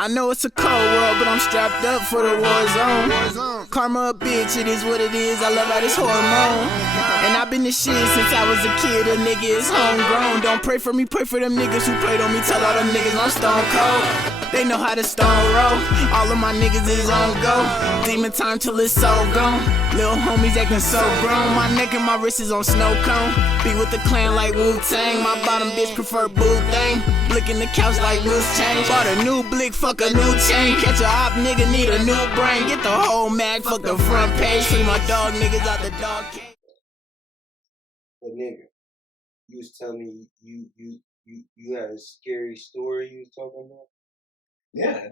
I know it's a cold world, but I'm strapped up for the war zone. Karma a bitch, it is what it is. I love how this hormone. And I've been this shit since I was a kid. A nigga is homegrown. Don't pray for me, pray for them niggas who prayed on me. Tell all them niggas I'm stone cold. They know how to stone roll. All of my niggas is on go. Demon time till it's so gone. Little homies acting so grown. My neck and my wrist is on snow cone. Be with the clan like Wu-Tang. My bottom bitch prefer boo-thang. Blicking the couch like loose change. Bought a new blick, fuck a new chain. Catch a op nigga, need a new brain. Get the whole mag, fuck the front page. Free my dog niggas out the dog cage. But nigga, you was telling me you had a scary story you was talking about? Yeah.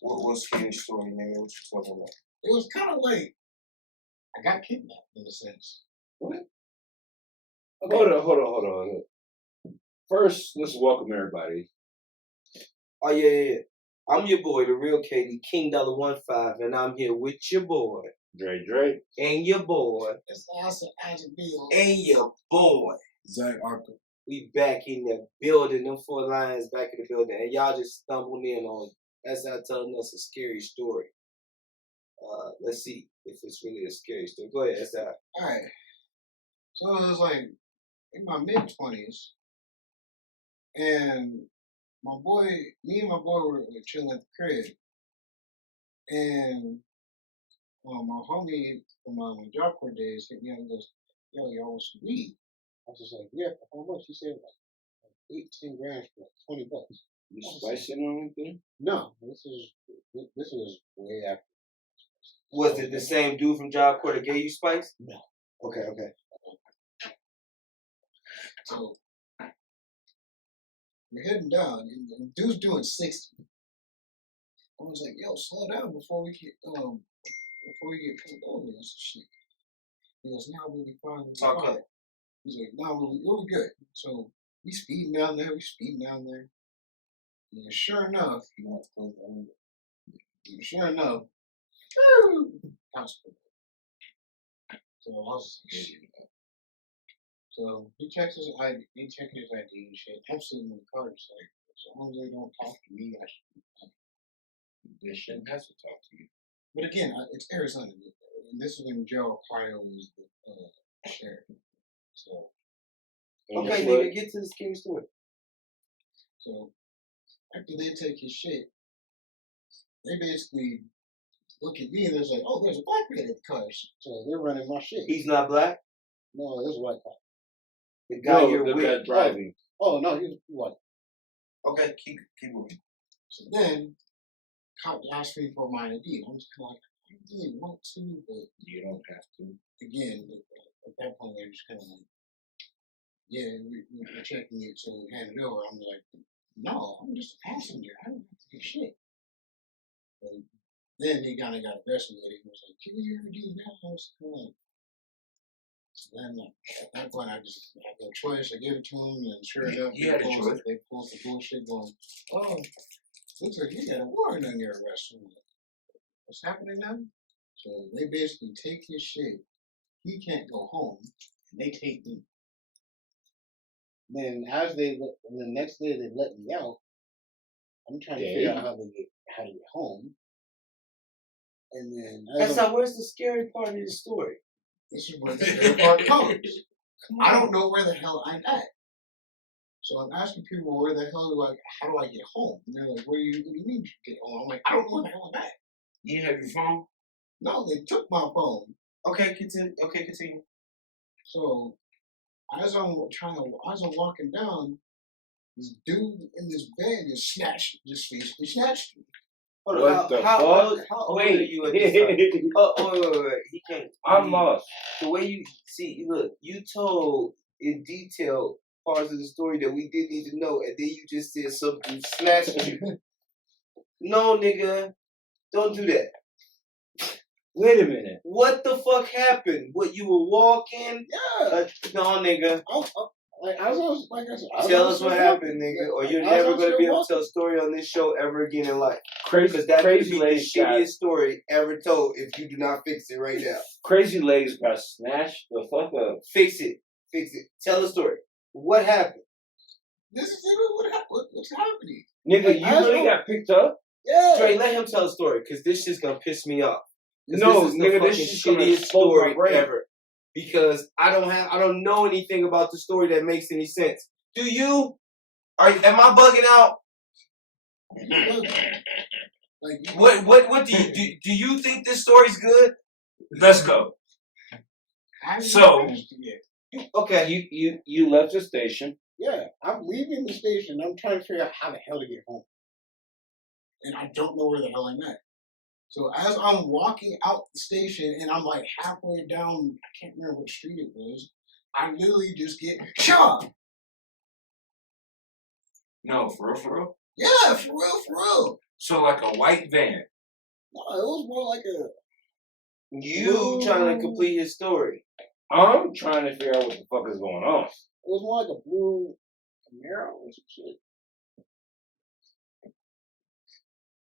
What scary story, nigga? What you talking about? It was kind of like I got kidnapped in a sense. What? Okay. Hold on. First, let's welcome everybody. Oh yeah. I'm your boy, the real Katie, King Dollar 15, and I'm here with your boy. Dre. And your boy. It's also Isaac Bill. And your boy. Zach Arthur. We back in the building, them 4 lions back in the building, and y'all just stumbled in on SI telling us a scary story. Let's see if it's really a scary story. Go ahead, SI. Alright. So it was like in my mid-20s, and me and my boy were chilling at the crib, and my homie from my job corps days hit me up and goes, "Yo, y'all want some weed?" I was just like, "Yeah, for how much?" He said, like 18 grams for like $20. You spicing or anything? No, this was way after. Was it the same dude from Job Corps that gave you spice? No. Okay. So we're heading down, and dude's doing 60. I was like, "Yo, slow down before we get pulled over and shit." He goes, "Nah, we'll be fine. Talk up. He's like, "Nah, we'll be good." So we speeding down there. And sure enough, he wants to close the window. Sure enough, house. So I was like, shit. So he checks his ID. He checked his ID and shit. I'm sitting in the car, just like, as long as they don't talk to me, I should be fine. They shouldn't have to talk to you. But again, it's Arizona, and this is when Joe Arpaio was the sheriff. So. Okay, nigga, get to the scary story. So after they take his shit, they basically look at me and they're like, "Oh, there's a black man at the car." So they're running my shit. He's not black? No, there's a white guy. The guy you're the with. guy driving. Oh no, he's white. Okay, keep moving. So then, cop asked me for my ID. I was kind of like, I really want to, but You don't have to. again, at that point, they're just kind of like, "Yeah, we're checking it, so hand it over." I'm like, "No, I'm just a passenger. I don't have to do shit." But then he kind of got aggressive with it. He was like, "Can you ever do that?" I was like, so then at that point, I just had no choice. I gave it to him, and sure enough, they pulled the bullshit going, "Oh, looks like you got a warrant on your arrest." I'm like, "What's happening now?" So they basically take his shit. He can't go home, and they take me. Then the next day they let me out. I'm trying to figure out how to get home. And then That's not where's the scary part of the story? This is where the scary part comes. I don't know where the hell I'm at. So I'm asking people how do I get home? And they're like, what do you mean you get home? I'm like, I don't know where the hell I'm at. You have your phone? No, they took my phone. Okay, continue. So as I'm walking down, this dude in this bed just basically snatched me. What the fuck? How old are you at this time? Wait. He can't. I'm lost. The way you see, look, you told in detail parts of the story that we didn't need to know, and then you just said something snatched you. No, nigga, don't do that. Wait a minute. What the fuck happened? What, you were walking? Yeah. No, nigga. Tell us what happened, nigga, or you're never going to be able to tell a story on this show ever again in life. Because that could be the shittiest story ever told if you do not fix it right now. Crazy Legs got snatched the fuck up. Fix it. Tell the story. What happened? This is what's happening. Nigga, you really got picked up? Yeah. Dre, let him tell a story, cause this shit's gonna piss me off. No, this is the nigga, this fucking shit's gonna shittiest explode my story brain. ever. Because I don't know anything about the story that makes any sense. Do you? Am I bugging out? Like, What do you think this story's good? Let's go. So- Okay. You left the station. Yeah, I'm leaving the station. I'm trying to figure out how the hell to get home. And I don't know where the hell I'm at. So as I'm walking out the station and I'm like halfway down, I can't remember what street it was, I literally just get shot. No, for real? Yeah, for real. So like a white van. No, it was more like a... You trying to complete his story. I'm trying to figure out what the fuck is going on. It was more like a blue Camaro or some shit.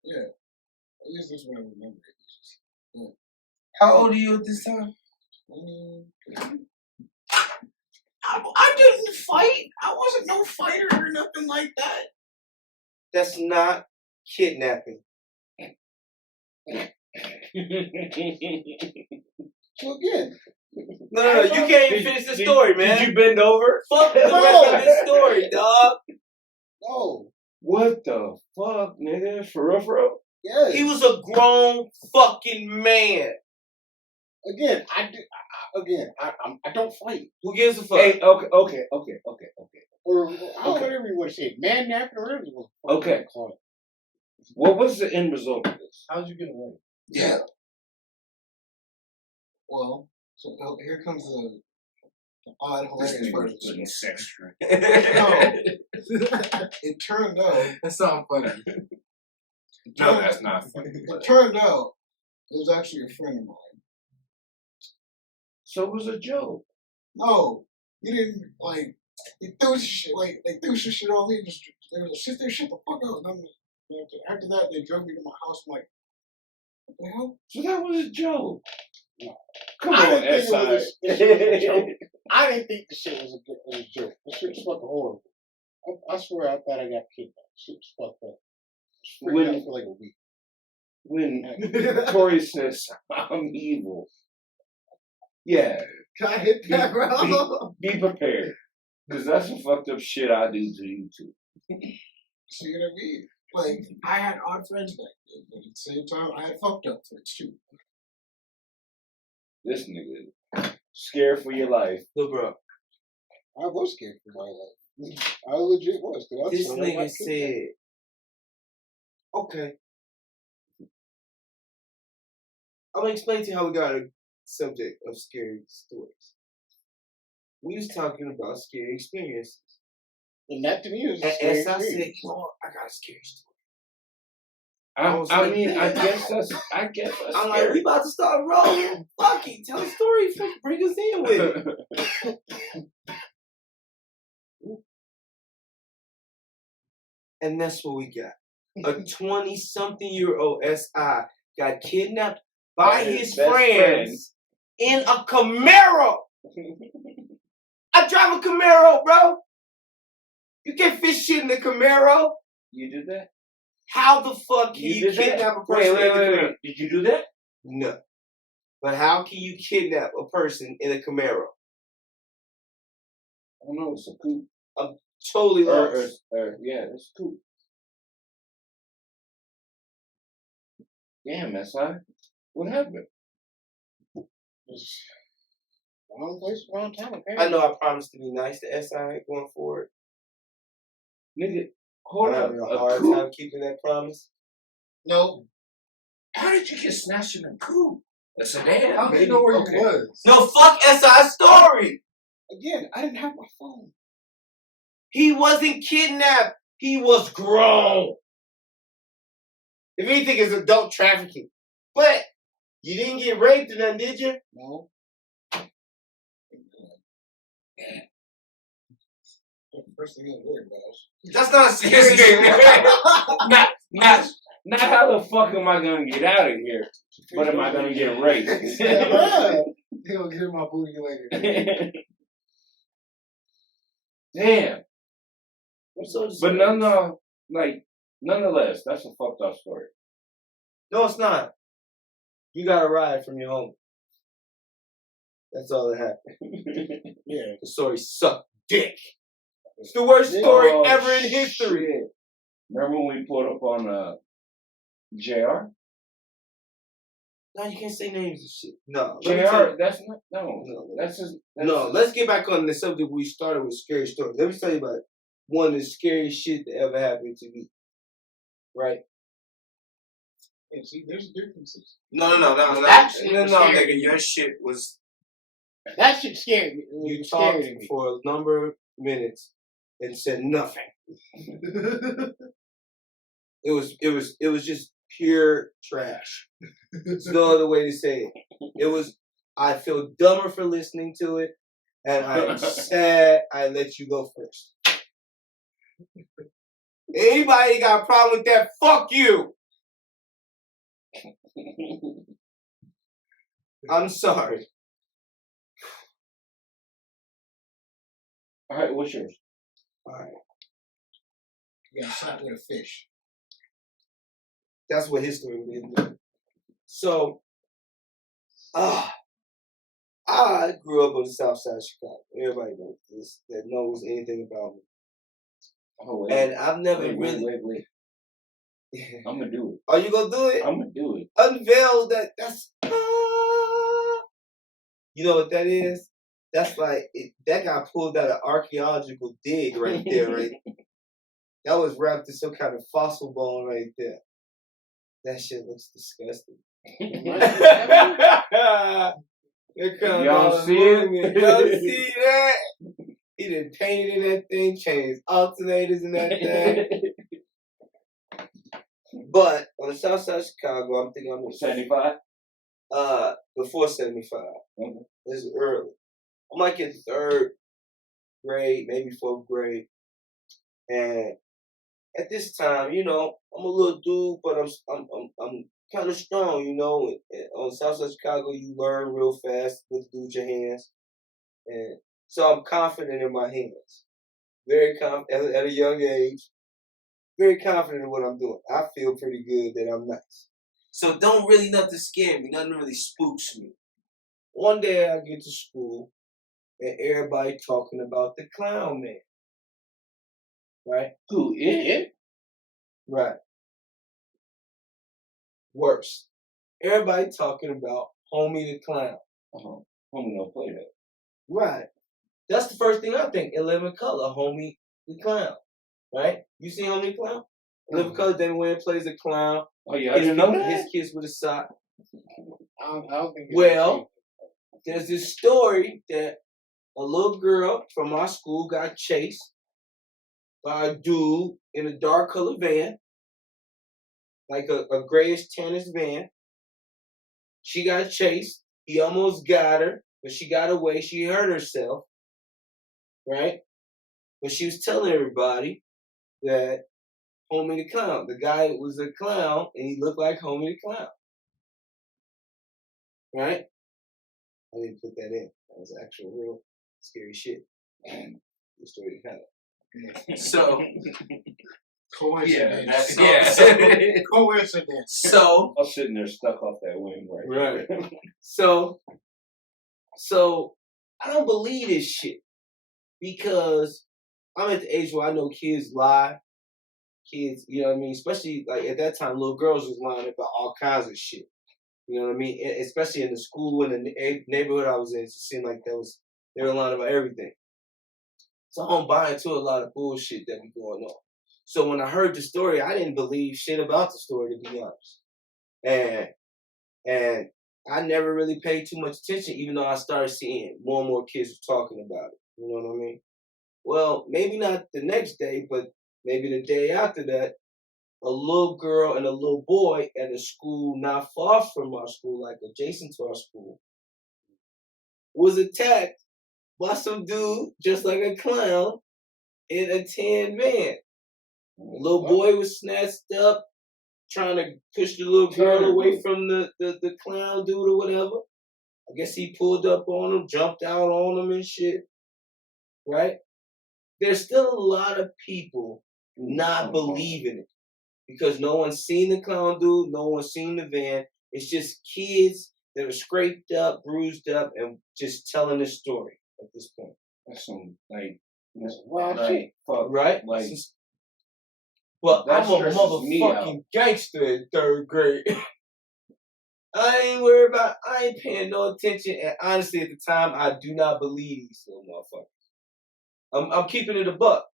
Yeah. At least that's what I remember. How old are you at this time? I didn't fight. I wasn't no fighter or nothing like that. That's not kidnapping. So again, No, you can't even finish the story, man. Did you bend over? Fuck the rest of this story, dog. no. What the fuck, nigga? For real? Yes. He was a grown fucking man. Again, I don't fight. Who gives a fuck? Hey, okay. Or I don't know whatever you want to say. Man napping or whatever. Okay. What was the end result of this? How'd you get away? Yeah. Well, so here comes the odd, hilarious part of the story. Sex trade. It turned out. That sounds funny. No, that's not funny. It turned out it was actually a friend of mine. So it was a joke. No, he didn't like. He threw shit threw some shit on me. Just they were like, sit there, shut the fuck up. And after that, they drove me to my house. I'm like, what the hell? So that was a joke. No. Come I on, didn't think it was SI. a joke. I didn't think the shit was a joke. The shit was fucking horrible. I swear, I thought I got kidnapped. Shit was fucked up. When- Freaked out for like a week. When Tori says, I'm evil. Yeah, Can I hit that, bro? be prepared. Because that's some fucked up shit I do to you too. See what I mean? Like, I had odd friends back then, but at the same time, I had fucked up friends too. This nigga, scared for your life. Look, bro. I was scared for my life. I legit was. 'Cause I This swear I nigga got kidnapped. said, okay. I'm gonna explain to you how we got a subject of scary stories. We was talking about scary experiences. And that to me was a And scary as I said, experience. you know what? I got a scary story. I was like, mean, I damn. guess that's I'm like, scary. we about to start rolling. Fuck it. Tell a story. Bring us in with it. And that's what we got. A 20-something-year-old SI got kidnapped by his best friends in a Camaro. I drive a Camaro, bro. You can't fit shit in the Camaro. You did that? How the fuck can you did that? kidnap a person in the Camaro? Did you do that? No. But how can you kidnap a person in a Camaro? I don't know. It's a coupe. Totally lost. Yeah, it's a coupe. Damn, SI. What happened? It's wrong place, wrong time, I apparently. know I promised to be nice to SI going forward. Nigga, I'm hold up. having a hard coupe? time keeping that promise. No. How did you get snatched in a coupe? A sedan? How do you know where Okay. you was? No, fuck SI's story. Again, I didn't have my phone. He wasn't kidnapped. He was grown. If anything, it's adult trafficking. But you didn't get raped or nothing, did you? No. First thing I worried about. That's not a scary story. Not how the fuck am I gonna get out of here, but am I gonna get raped? Yeah. He'll get my booty later. Damn. I'm so But nonetheless, that's a fucked up story. No, it's not. You got a ride from your home. That's all that happened. Yeah. The story sucked dick. It's the worst story Oh, ever in history. shit. Remember when we pulled up on JR? No, you can't say names and shit. No. JR, that's not, no. No. That's just, No, let's get back on the subject we started with scary stories. Let me tell you about one of the scariest shit that ever happened to me. Right? Yeah, see, there's differences. No, That shit was scary. nigga. Your shit was. That shit scared me. You It talked scared me. for a number of minutes and said nothing. It was just pure trash. There's no other way to say it. I feel dumber for listening to it, and I'm sad I let you go first. Anybody got a problem with that? Fuck you. I'm sorry. All right, what's yours? All right. You got shot with a fish. That's what his story is. So, I grew up on the south side of Chicago. Everybody knows this, that knows anything about me. Oh, wait. And I've never wait, really. wait. I'm gonna do it. Are you gonna do it? I'm gonna do it. Unveil that. That's. You know what that is? That's like that got pulled out of archaeological dig right there, right? That was wrapped in some kind of fossil bone right there. That shit looks disgusting. Y'all see it? Y'all see that? He done painted in that thing, changed alternators in that thing. But on the south side of Chicago, I'm thinking I'm 75? before 75. Okay. This is early. I'm like in 3rd grade, maybe 4th grade. And at this time, you know, I'm a little dude, but I'm kind of strong, you know. And on Southside Chicago, you learn real fast what to do with your hands, and so I'm confident in my hands. Very confident at a young age. Very confident in what I'm doing. I feel pretty good that I'm nice. So don't really nothing scare me. Nothing really spooks me. One day I get to school, and everybody talking about the clown man. Right? Who, it? Right. Worse. Everybody talking about Homie the Clown. Uh-huh. Homie don't play that. Right. That's the first thing I think. In Living Color, Homie the Clown. Right? You see Homie the Clown? In Living Color, Damon Wayans plays the clown. Oh, yeah, I didn't know that? His kids with a sock. I don't think. Well, there's this story that a little girl from our school got chased by a dude in a dark colored van, like a grayish tannish van. She got chased. He almost got her, but she got away. She hurt herself, right? But she was telling everybody that Homie the Clown, the guy was a clown, and he looked like Homie the Clown, right? I didn't put that in. That was actual real scary shit. The story kind of. So. Coincidence. Coincidence. So I was sitting there stuck off that wing right there. So I don't believe this shit because I'm at the age where I know kids lie. Kids, you know what I mean? Especially like at that time, little girls was lying about all kinds of shit. You know what I mean? Especially in the school and the neighborhood I was in, it seemed like they were lying about everything. So I'm buying into a lot of bullshit that be going on. So when I heard the story, I didn't believe shit about the story, to be honest. And I never really paid too much attention, even though I started seeing more and more kids talking about it. You know what I mean? Well, maybe not the next day, but maybe the day after that, a little girl and a little boy at a school not far from our school, like adjacent to our school, was attacked by some dude just like a clown in a tan van. The little boy was snatched up, trying to push the little girl away from the clown dude or whatever. I guess he pulled up on him, jumped out on him and shit. Right? There's still a lot of people not believing it. because no one's seen the clown dude, no one's seen the van. It's just kids that are scraped up, bruised up, and just telling the story at this point. That's some that's wild shit. Fuck. Right? Like, but that I'm a stresses me out. motherfucking gangster in 3rd grade. I ain't worried about, I ain't paying no attention. And honestly, at the time, I do not believe these little motherfuckers. I'm keeping it a buck.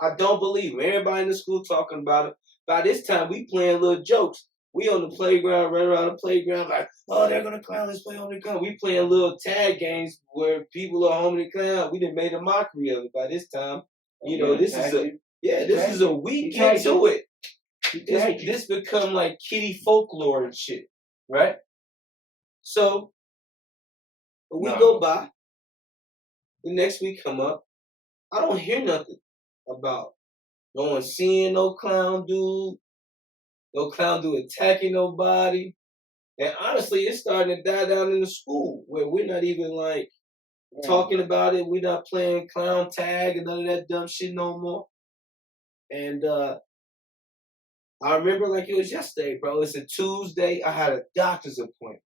I don't believe them. Everybody in the school talking about it. By this time, we playing little jokes. We on the playground, running around the playground like, oh, they're gonna clown, let's play Homie the Clown. We playing little tag games where people are Homie the Clown. We done made a mockery of it by this time. You know, this is a week into it. This become like kitty folklore and shit, right? So, a week go by, the next week come up, I don't hear nothing about no one seeing no clown dude attacking nobody. And honestly, it's starting to die down in the school where we're not even like talking about it. We're not playing clown tag and none of that dumb shit no more. And I remember like it was yesterday, bro. It's a Tuesday. I had a doctor's appointment.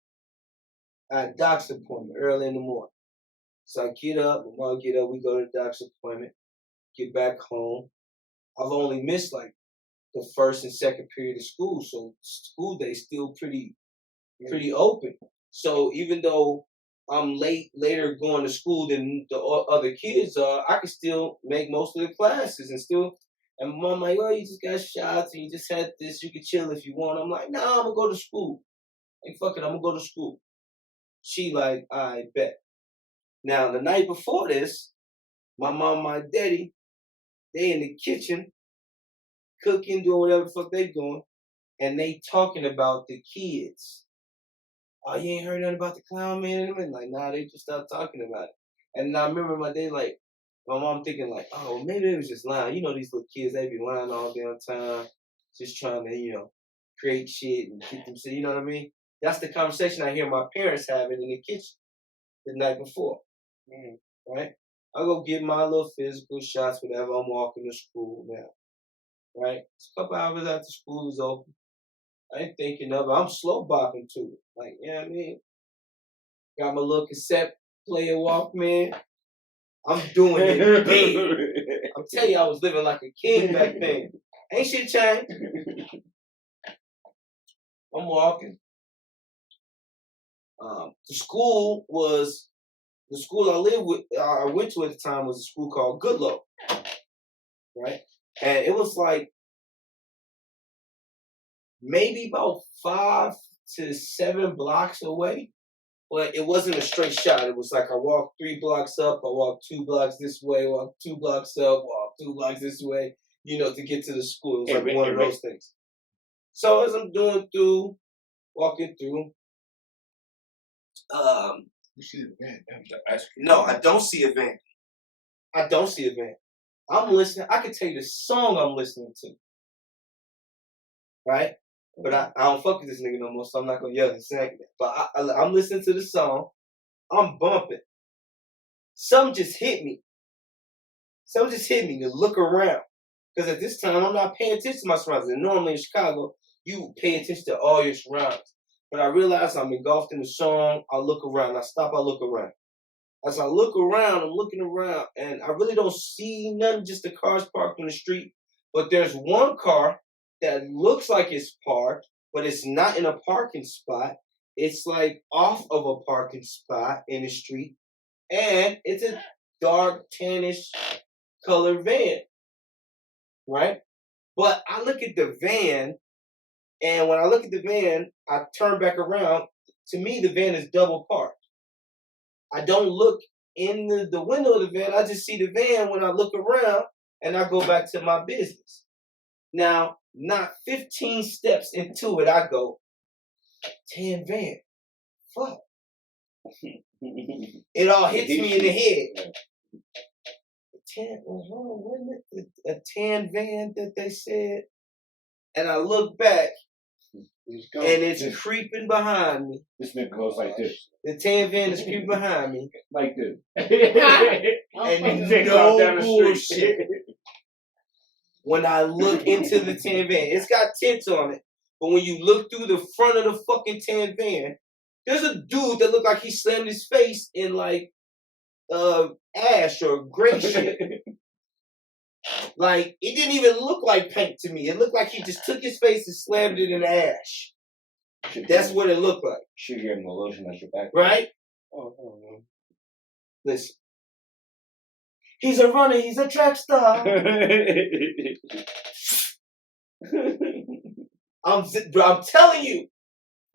Early in the morning. So I get up, my mom get up, we go to the doctor's appointment, get back home. I've only missed like the 1st and 2nd period of school, so school day's still pretty open. So even though I'm later going to school than the other kids are, I can still make most of the classes and mom like, oh, you just got shots and you just had this, you can chill if you want. I'm like, nah, I'm gonna go to school. Like, fuck it, I'm gonna go to school. She like, I bet. Now, the night before this, my mom, my daddy, they in the kitchen, cooking, doing whatever the fuck they doing, and they talking about the kids. Oh, you ain't heard nothing about the clown man? And like, nah, they just stopped talking about it. And I remember my mom thinking like, oh, maybe they was just lying. You know, these little kids, they be lying all damn time, just trying to, create shit and keep them, you know what I mean? That's the conversation I hear my parents having in the kitchen the night before. Right? I go get my little physical shots, whatever. I'm walking to school now. Right? It's a couple hours after school is open. I ain't thinking of it. I'm slow bopping to it. Like, you know what I mean? Got my little cassette player Walkman. I'm doing it big. I'm telling you, I was living like a king back then. Ain't shit changed. I'm walking. The school I went to at the time was a school called Goodlow, right? And it was like maybe about 5 to 7 blocks away, but it wasn't a straight shot. It was like I walked 3 blocks up, I walked 2 blocks this way, walked 2 blocks up, walked 2 blocks this way, to get to the school. It was like one of those things. So as I'm walking through, you see the van? No, I don't see a van. I'm listening. I can tell you the song I'm listening to. Right? But I don't fuck with this nigga no more, so I'm not going to yell and sing it. But I'm listening to the song. I'm bumping. Something just hit me to look around. Because at this time, I'm not paying attention to my surroundings. And normally in Chicago, you pay attention to all your surroundings. But I realize I'm engulfed in the song. I look around. I stop. I look around. As I look around, I'm looking around, and I really don't see nothing, just the cars parked on the street. But there's one car that looks like it's parked, but it's not in a parking spot. It's like off of a parking spot in the street, and it's a dark tannish colored van, right? But I look at the van, and when I look at the van, I turn back around. To me, the van is double parked. I don't look in the window of the van. I just see the van when I look around, and I go back to my business. Now, not 15 steps into it, I go, tan van. Fuck. It all hits me in the head. Wasn't it a tan van that they said? And I look back, and it's creeping behind me. This nigga goes like this. The tan van is creeping behind me. Like this. And no bullshit. when I look into the tan van. It's got tents on it, but when you look through the front of the fucking tan van, there's a dude that looked like he slammed his face in like ash or gray shit. Like, it didn't even look like paint to me. It looked like he just took his face and slammed it in ash. That's what it looked like. Should give him the lotion at your back. Right? Oh. Listen. He's a runner. He's a track star. I'm telling you.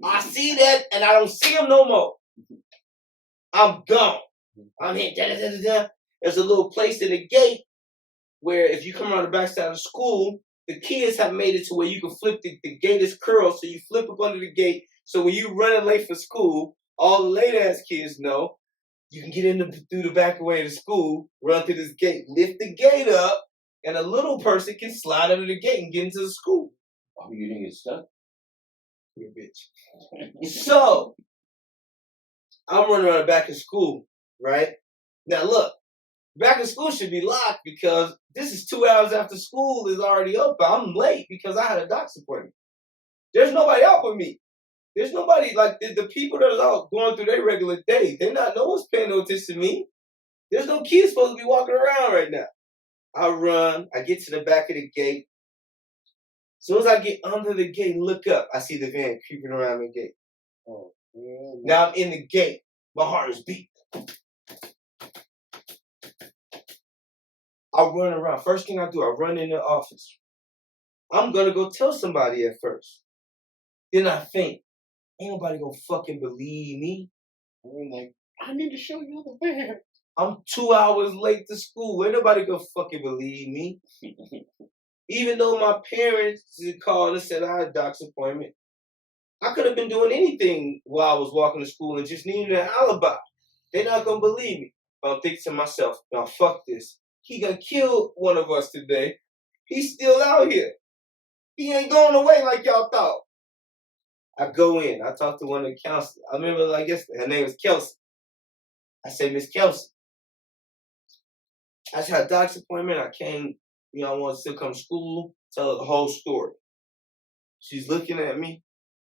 I see that and I don't see him no more. I'm gone. I'm here. There's a little place in the gate where if you come around the backside of school, the kids have made it to where you can flip the gate is curled, so you flip up under the gate. So when you running late for school, all the late ass kids know you can get in through the back way of the school, run through this gate, lift the gate up, and a little person can slide under the gate and get into the school. Oh, you didn't get stuck? You bitch. So I'm running around the back of school, right? Now look, back of school should be locked because this is 2 hours after school is already open. I'm late because I had a doctor's appointment. There's nobody out with me. There's nobody, like, the people that are out going through their regular day. No one's paying no attention to me. There's no kids supposed to be walking around right now. I run. I get to the back of the gate. As soon as I get under the gate and look up, I see the van creeping around the gate. Oh, Now I'm in the gate. My heart is beating. I run around. First thing I do, I run in the office. I'm going to go tell somebody at first. Then I think, ain't nobody going to fucking believe me. I'm like, I need to show you the van. I'm 2 hours late to school. Ain't nobody going to fucking believe me. Even though my parents called and said I had a doctor's appointment, I could have been doing anything while I was walking to school and just needed an alibi. They're not going to believe me. But I'm thinking to myself, now fuck this. He gonna kill one of us today. He's still out here. He ain't going away like y'all thought. I go in. I talk to one of the counselors. I remember like yesterday. Her name was Kelsey. I said, Miss Kelsey. I just had a doctor's appointment. I came, I want to still come to school. Tell her the whole story. She's looking at me.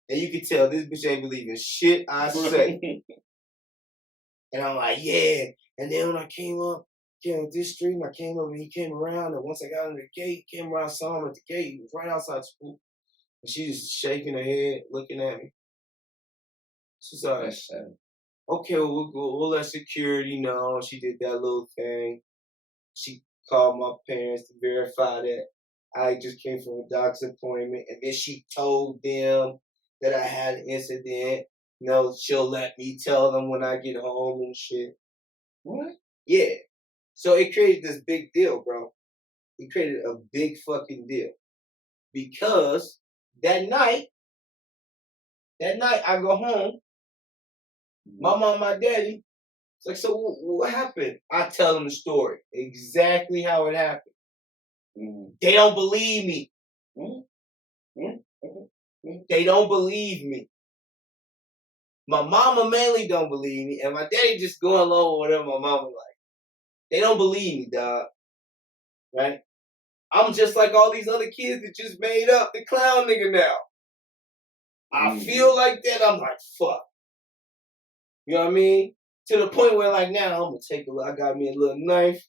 And you can tell this bitch ain't believing shit I say. And I'm like, yeah. And then when I came up this street, and I came up and he came around, and once I got in the gate, came around, saw him at the gate. He was right outside school. And she just shaking her head, looking at me. She's like, okay, well, we'll let security know. She did that little thing. She called my parents to verify that I just came from a doctor's appointment. And then she told them that I had an incident. She'll let me tell them when I get home and shit. What? Yeah. So it created this big deal, bro. It created a big fucking deal. Because that night I go home, my mom, my daddy, it's like, so what happened? I tell them the story, exactly how it happened. They don't believe me. They don't believe me. My mama mainly don't believe me, and my daddy just going along with whatever my mama like. They don't believe me, dog. Right? I'm just like all these other kids that just made up the clown nigga now. I feel like that. I'm like, fuck. You know what I mean? To the point where, like, now I'm going to take I got me a little knife.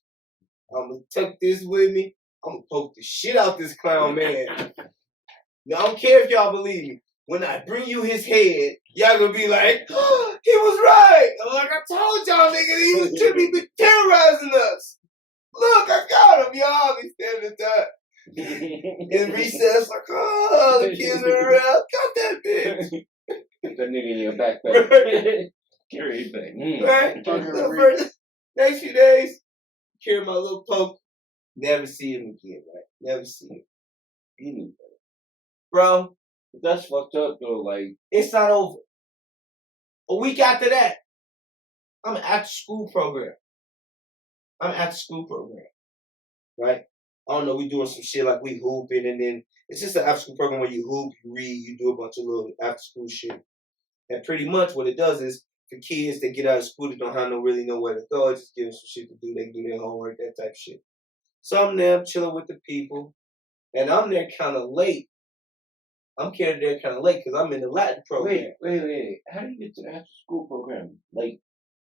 I'm going to tuck this with me. I'm going to poke the shit out this clown man. Now, I don't care if y'all believe me. When I bring you his head, y'all gonna be like, oh, he was right. I'm like, I told y'all, nigga, he was tripping, he been terrorizing us. Look, I got him, y'all. Be standing there. In recess, like, oh, the kids are around. Got that bitch. Put that nigga in your backpack. Carry it back. Right. Next few days, carry my little poke. Never see him again, right? Never see him. He knew better. Bro. That's fucked up though, like. It's not over. A week after that, I'm an after school program. Right? I don't know, we doing some shit like we hooping, and then it's just an after school program where you hoop, you read, you do a bunch of little after school shit. And pretty much what it does is for kids that get out of school that don't have really know where to go, just give them some shit to do. They can do their homework, that type of shit. So I'm there, I'm chilling with the people. and I'm there kind of late. I'm carried there kind of late because I'm in the Latin program. Wait. How do you get to the after school program late?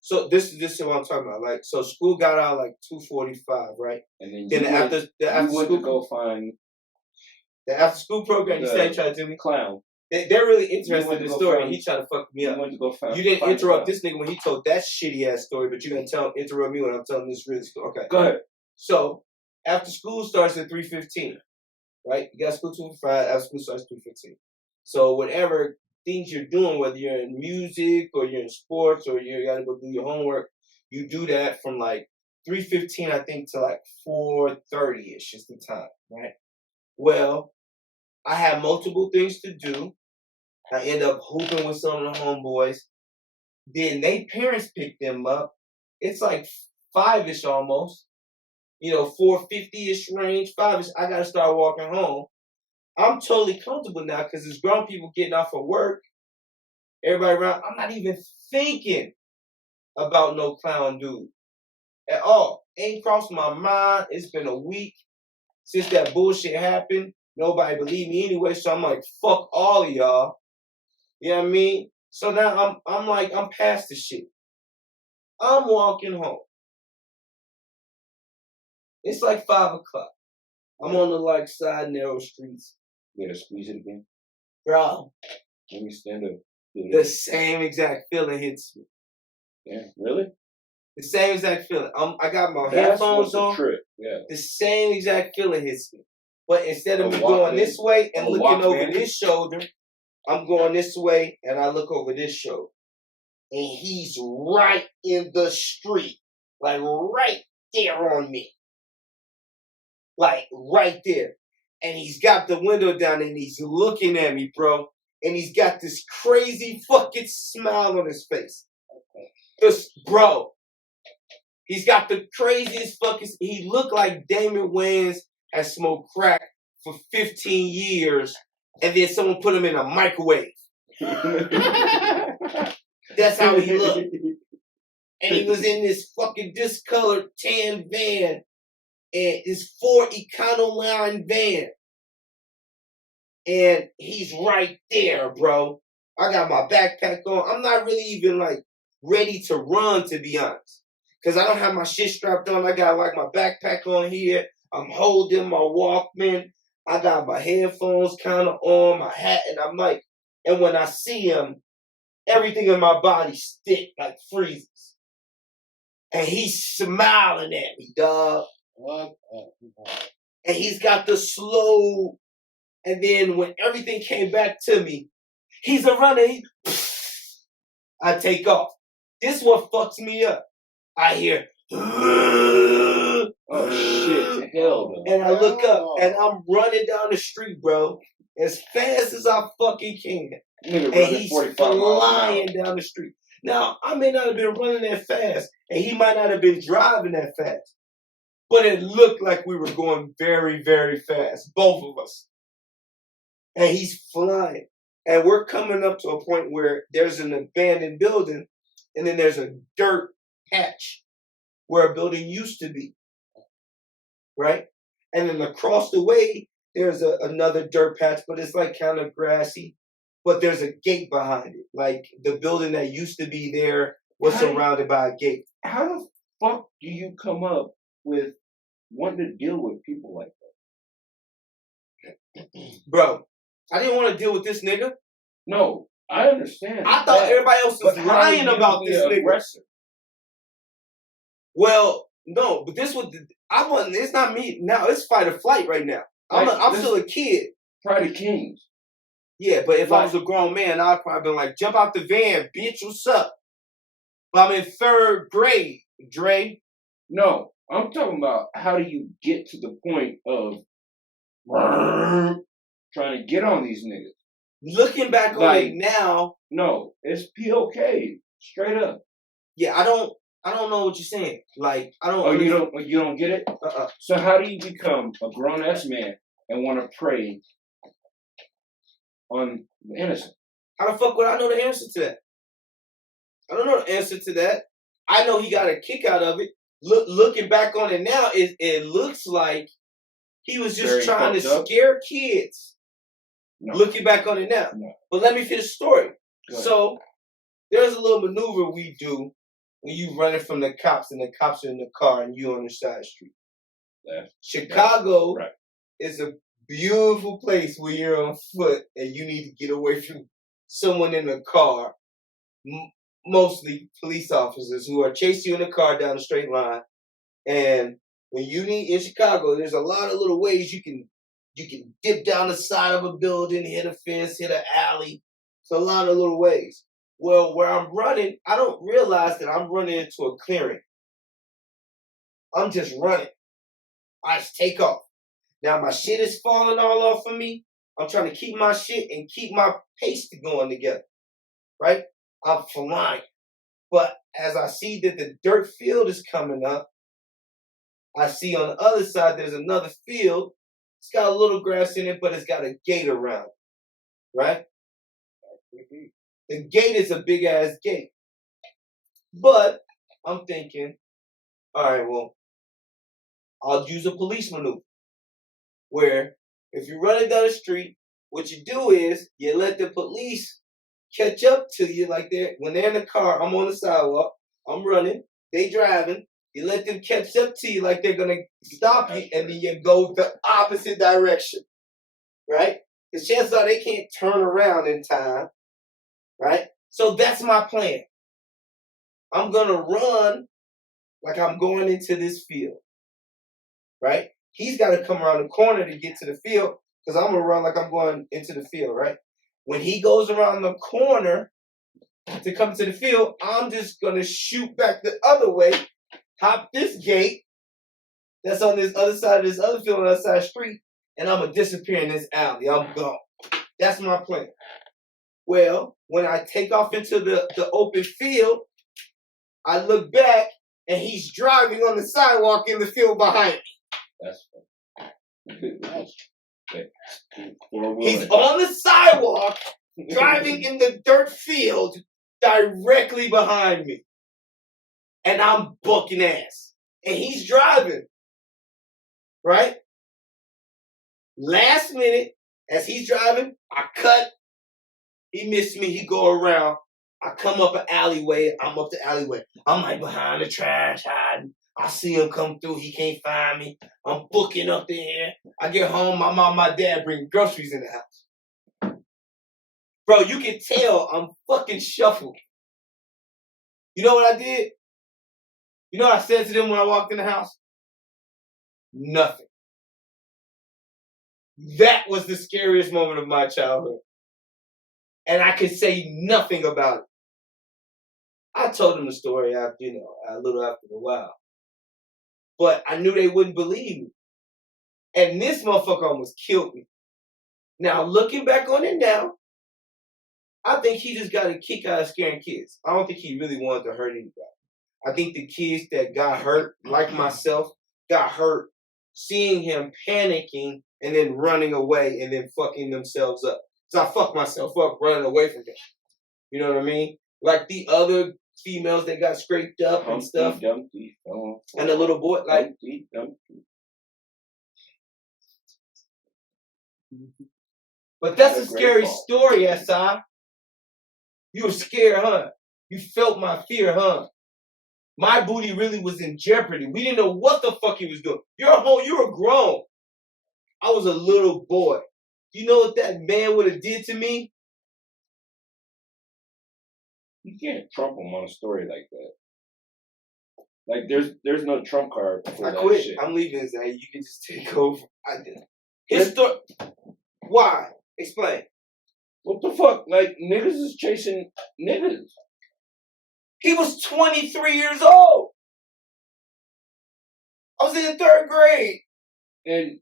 So this is what I'm talking about. Like, so school got out like 2:45, right? And Then you after went school to go find the after school program, you the said tried to do me. clown. They're really You interested went in to the go story. find- He tried to fuck me You up. went to go find. You didn't find the interrupt clown. this nigga when he told that shitty ass story, but you're gonna interrupt me when I'm telling this real story. Okay. Go ahead. So after school starts at 3:15, right? You got school 2:45. After school starts 3:15. So whatever things you're doing, whether you're in music or you're in sports or you gotta go do your homework, you do that from like 3:15, I think, to like 4:30ish is the time, right? Well, I have multiple things to do. I end up hooping with some of the homeboys. Then they parents pick them up. It's like 5ish almost. 4:50ish range, 5ish. I gotta start walking home. I'm totally comfortable now because there's grown people getting off of work. Everybody around. I'm not even thinking about no clown dude at all. Ain't crossed my mind. It's been a week since that bullshit happened. Nobody believed me anyway, so I'm like, fuck all of y'all. You know what I mean? So now I'm past the shit. I'm walking home. It's like 5 o'clock. I'm on the side narrow streets. You gotta squeeze it again. Bro, Let me stand up. the same exact feeling hits me. Yeah, really? The same exact feeling. I got my That's headphones what's the on. trick. Yeah. The same exact feeling hits me. But instead of A me going Walkman. this way and A looking over Walkman. this shoulder, I'm going this way and I look over this shoulder. And he's right in the street. Like right there on me. Like right there. And he's got the window down and he's looking at me, bro. And he's got this crazy fucking smile on his face. Bro. He's got the craziest fucking... He looked like Damon Wayans had smoked crack for 15 years and then someone put him in a microwave. That's how he looked. And he was in this fucking discolored tan van and this Ford Econoline van. And he's right there, bro. I got my backpack on. I'm not really even ready to run, to be honest. Because I don't have my shit strapped on. I got my backpack on here. I'm holding my Walkman. I got my headphones kind of on, my hat, and I'm and when I see him, everything in my body freezes. And he's smiling at me, dog. And he's got the slow, and then when everything came back to me, he's a runner. I take off. This one fucks me up. I hear, Oh shit! Hell no. and I look up, and I'm running down the street, bro, as fast as I fucking can. Nigga And running he's 45 miles an hour. flying down the street. Now, I may not have been running that fast, and he might not have been driving that fast, but it looked like we were going very, very fast, both of us. And he's flying. And we're coming up to a point where there's an abandoned building, and then there's a dirt patch where a building used to be, right? And then across the way, there's another dirt patch, but it's kind of grassy. But there's a gate behind it. The building that used to be there was surrounded by a gate. How the fuck do you come up with wanting to deal with people like that? Bro, I didn't want to deal with this nigga. No, I understand. I thought everybody else was But how lying do you about be this an nigga. aggressor? Well, no, but this was, I wasn't, it's not me. Now it's fight or flight right now. I'm still a kid. Pride of Kings. Yeah, but if I was a grown man, I'd probably been like, jump out the van, bitch, what's up? But I'm in 3rd grade, Dre. No, I'm talking about how do you get to the point of trying to get on these niggas? Looking back on it now, No, it's POK. Straight up. yeah, I don't know what you're saying. I don't. Oh, you don't get it? Uh-uh. So how do you become a grown ass man and want to prey on the innocent? How the fuck would I know the answer to that? I don't know the answer to that. I know he got a kick out of it. Looking back on it now, it looks like He was just Very trying to fucked up. scare kids. No. Looking back on it now. No. But let me finish the story. Go ahead. So, there's a little maneuver we do when you running from the cops and the cops are in the car and you on the side street. Left. Chicago Right. is a beautiful place where you're on foot and you need to get away from someone in a car, mostly police officers who are chasing you in a car down a straight line. And when you need in Chicago, there's a lot of little ways you can dip down the side of a building, hit a fence, hit an alley. It's a lot of little ways. Well, where I'm running, I don't realize that I'm running into a clearing. I'm just running. I just take off. Now my shit is falling all off of me. I'm trying to keep my shit and keep my pace going together. Right? I'm flying. But as I see that the dirt field is coming up, I see on the other side there's another field. It's got a little grass in it, but it's got a gate around it. Right? The gate is a big ass gate. But I'm thinking, all right, well, I'll use a police maneuver. Where if you're running down the street, what you do is you let the police catch up to you like when they're in the car, I'm on the sidewalk, I'm running, they driving, you let them catch up to you like they're gonna stop you, and then you go the opposite direction. Right? Because chances are they can't turn around in time. Right? So that's my plan. I'm gonna run like I'm going into this field. Right? He's got to come around the corner to get to the field because I'm going to run like I'm going into the field, right? When he goes around the corner to come to the field, I'm just going to shoot back the other way, hop this gate that's on this other side of this other field on the other side of the street, and I'm going to disappear in this alley. I'm gone. That's my plan. Well, when I take off into the open field, I look back, and he's driving on the sidewalk in the field behind me. That's fun. He's on the sidewalk, driving in the dirt field directly behind me. And I'm bucking ass. And he's driving. Right? Last minute, as he's driving, I cut. He missed me. He go around. I come up an alleyway. I'm up the alleyway. I'm like behind the trash, hiding. I see him come through. He can't find me. I'm booking up there. I get home. My mom, my dad bring groceries in the house. Bro, you can tell I'm fucking shuffled. You know what I did? You know what I said to them when I walked in the house? Nothing. That was the scariest moment of my childhood. And I could say nothing about it. I told them the story after, a little after a while. But I knew they wouldn't believe me. And this motherfucker almost killed me. Now, looking back on it now, I think he just got a kick out of scaring kids. I don't think he really wanted to hurt anybody. I think the kids that got hurt, like myself, got hurt seeing him panicking and then running away and then fucking themselves up. So I fucked myself up running away from him. You know what I mean? Like the other females that got scraped up and stuff. Dumpty, and the little boy, like. But that's a scary story, S.I. You were scared, huh? You felt my fear, huh? My booty really was in jeopardy. We didn't know what the fuck he was doing. You were grown. I was a little boy. You know what that man would have did to me? You can't trump him on a story like that. Like there's no trump card for that quit. shit. I'm leaving, Zay. You can just take over. I did. His story. Why? Explain. What the fuck? Like niggas is chasing niggas. He was 23 years old. I was in the 3rd grade. And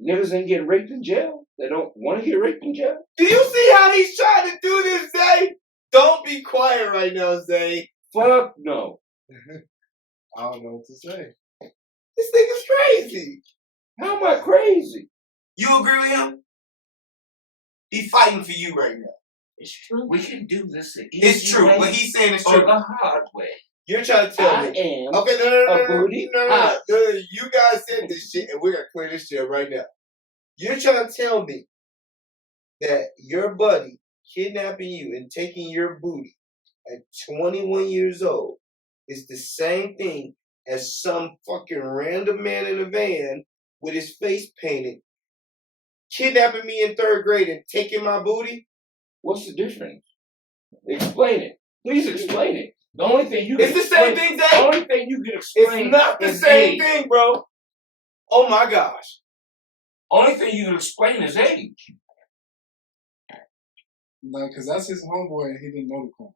niggas ain't getting raped in jail. They don't want to get raped in jail. Do you see how he's trying to do this, Zay? Don't be quiet right now, Zay. Fuck no. I don't know what to say. This nigga's crazy. How am I crazy? You agree with him? He's fighting for you right now. It's true. We can do this the easy It's true. way What he's saying is or true. the hard way. You're trying to tell I me. am Okay, a booty no. hot. You guys said this shit, and we're gonna clear this shit right now. You're trying to tell me that your buddy kidnapping you and taking your booty at 21 years old is the same thing as some fucking random man in a van with his face painted kidnapping me in 3rd grade and taking my booty? What's the difference? Explain it. Please explain it. The only thing you can It's the same thing, The Zay. only thing you can explain. It's not the is same age. thing, bro. Oh my gosh. Only thing you can explain is age. No, because that's his homeboy and he didn't know the crime.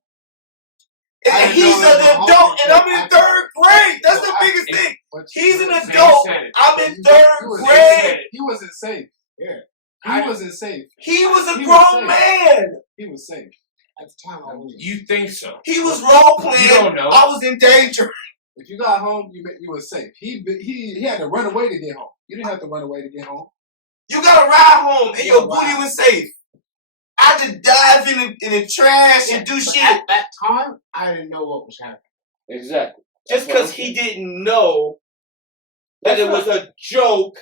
And he's an adult and I'm in 3rd grade. That's the biggest thing. But He's an Zay adult. said it. I'm in He 3rd was- grade. He wasn't safe. Yeah. He wasn't safe. He was a He was grown safe. man. He was safe. At the time, I was. You think so? He was role You playing. don't know. I was in danger. If you got home, you were safe. He had to run away to get home. You didn't have to run away to get home. You gotta ride home and You your gotta booty ride. was safe. I had to dive in the trash and do But shit. At that time, I didn't know what was happening. Exactly. Just That's what because I'm he saying. didn't know that it was a joke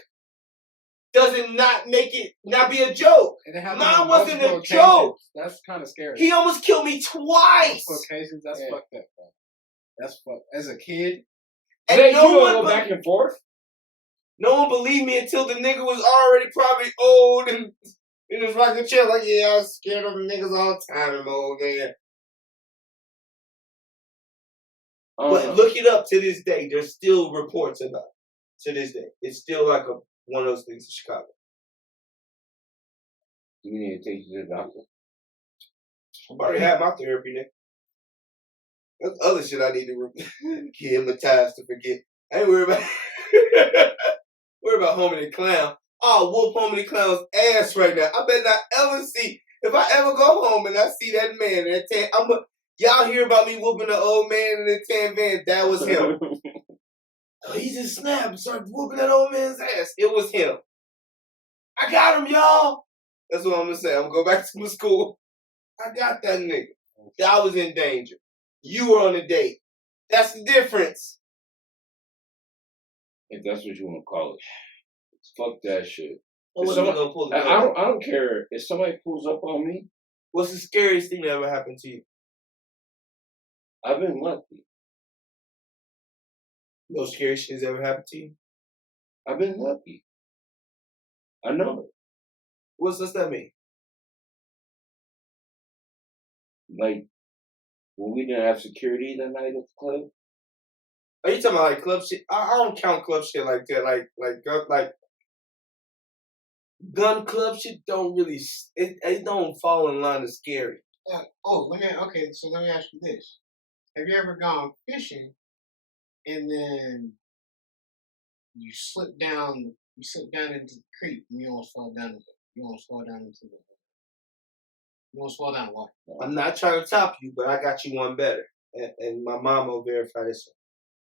doesn't not make it not be a joke. And it happened Mine on wasn't multiple a joke. occasions. That's kind of scary. He almost killed me twice. Multiple occasions, that's Yeah. fucked up, bro. That's fucked. As a kid, And Zay, no you one, gonna go back and forth? no one believed me until the nigga was already probably old and in his rocking chair. Like, yeah, I was scared of niggas all the time in my old man. But look it up to this day. There's still reports about it. To this day. It's still like one of those things in Chicago. You need to take you to the doctor. I already had my therapy, nigga. That's other shit I need to get hypnotized to forget. I ain't worried about worry about Homie the Clown. I'll whoop Homie the Clown's ass right now. I better not ever see. If I ever go home and I see that man in that tan, y'all hear about me whooping the old man in the tan van. That was him. Oh, he just snapped and started whooping that old man's ass. It was him. I got him, y'all. That's what I'm gonna say. I'm gonna go back to my school. I got that nigga. I was in danger. You were on a date. That's the difference. If that's what you want to call it. Fuck that shit. What If am I gonna pull the I gun? don't care if somebody pulls up on me. What's the scariest thing that ever happened to you? I've been lucky. No scary shit has ever happened to you? I've been lucky. I know it. What's that mean? Like when we didn't have security that night at the club. Are you talking about like club shit? I don't count club shit like that. Like gun club shit don't really. It don't fall in line as scary. so let me ask you this. Have you ever gone fishing and then you slip down into the creek and you almost fall down what? I'm not trying to top you, but I got you one better. And my mom will verify this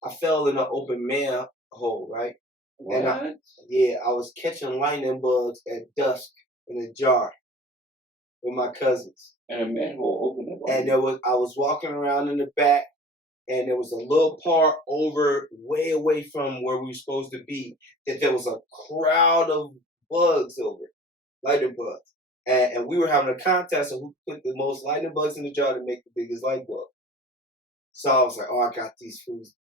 one. I fell in an open manhole, right? What? And I was catching lightning bugs at dusk in a jar with my cousins. And a manhole opened up. And I was walking around in the back, and there was a little part way away from where we were supposed to be, that there was a crowd of bugs over, lightning bugs. And we were having a contest of who put the most lightning bugs in the jar to make the biggest light bulb. So I was like, oh, I got these fools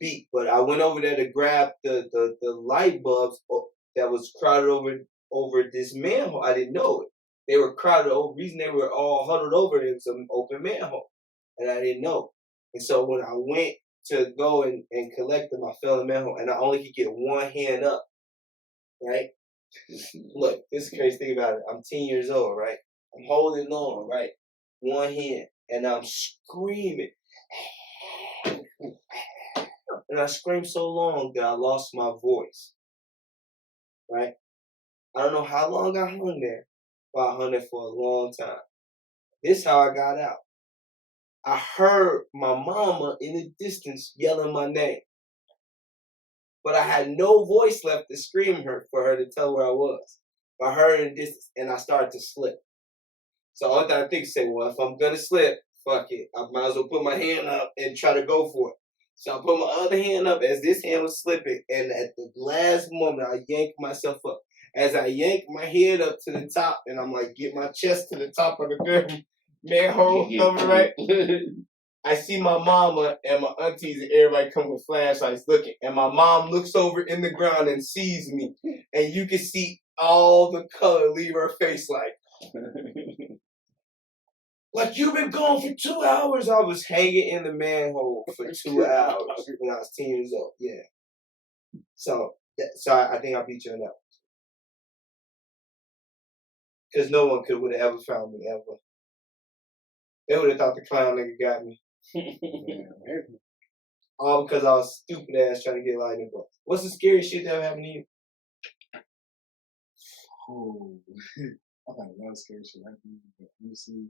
beat. But I went over there to grab the light bulbs that was crowded over this manhole. I didn't know it. They were crowded over. The reason they were all huddled over it was an open manhole. And I didn't know. And so when I went to go and collect them, I fell in the manhole. And I only could get one hand up. Right? Look, this is the crazy thing about it. I'm 10 years old, right? I'm holding on, right? One hand. And I'm screaming. And I screamed so long that I lost my voice. Right? I don't know how long I hung there, but I hung there for a long time. This is how I got out. I heard my mama in the distance yelling my name. But I had no voice left to scream for her to tell where I was. I heard her in the distance, and I started to slip. So all I think is say, well, if I'm going to slip, fuck it. I might as well put my hand up and try to go for it. So I put my other hand up as this hand was slipping, and at the last moment, I yanked myself up. As I yanked my head up to the top, and I'm like, get my chest to the top of the damn manhole cover, right? I see my mama and my aunties and everybody come with flashlights looking, and my mom looks over in the ground and sees me, and you can see all the color leave her face like you've been gone for 2 hours. I was hanging in the manhole for 2 hours when I was 10 years old. Yeah. So I think I beat you on that one. Because no one would have ever found me, ever. They would have thought the clown nigga got me. All because I was stupid ass trying to get lightning bolts. What's the scariest shit that ever happened to you? Oh, I've had a lot of scary shit happen to me, but honestly,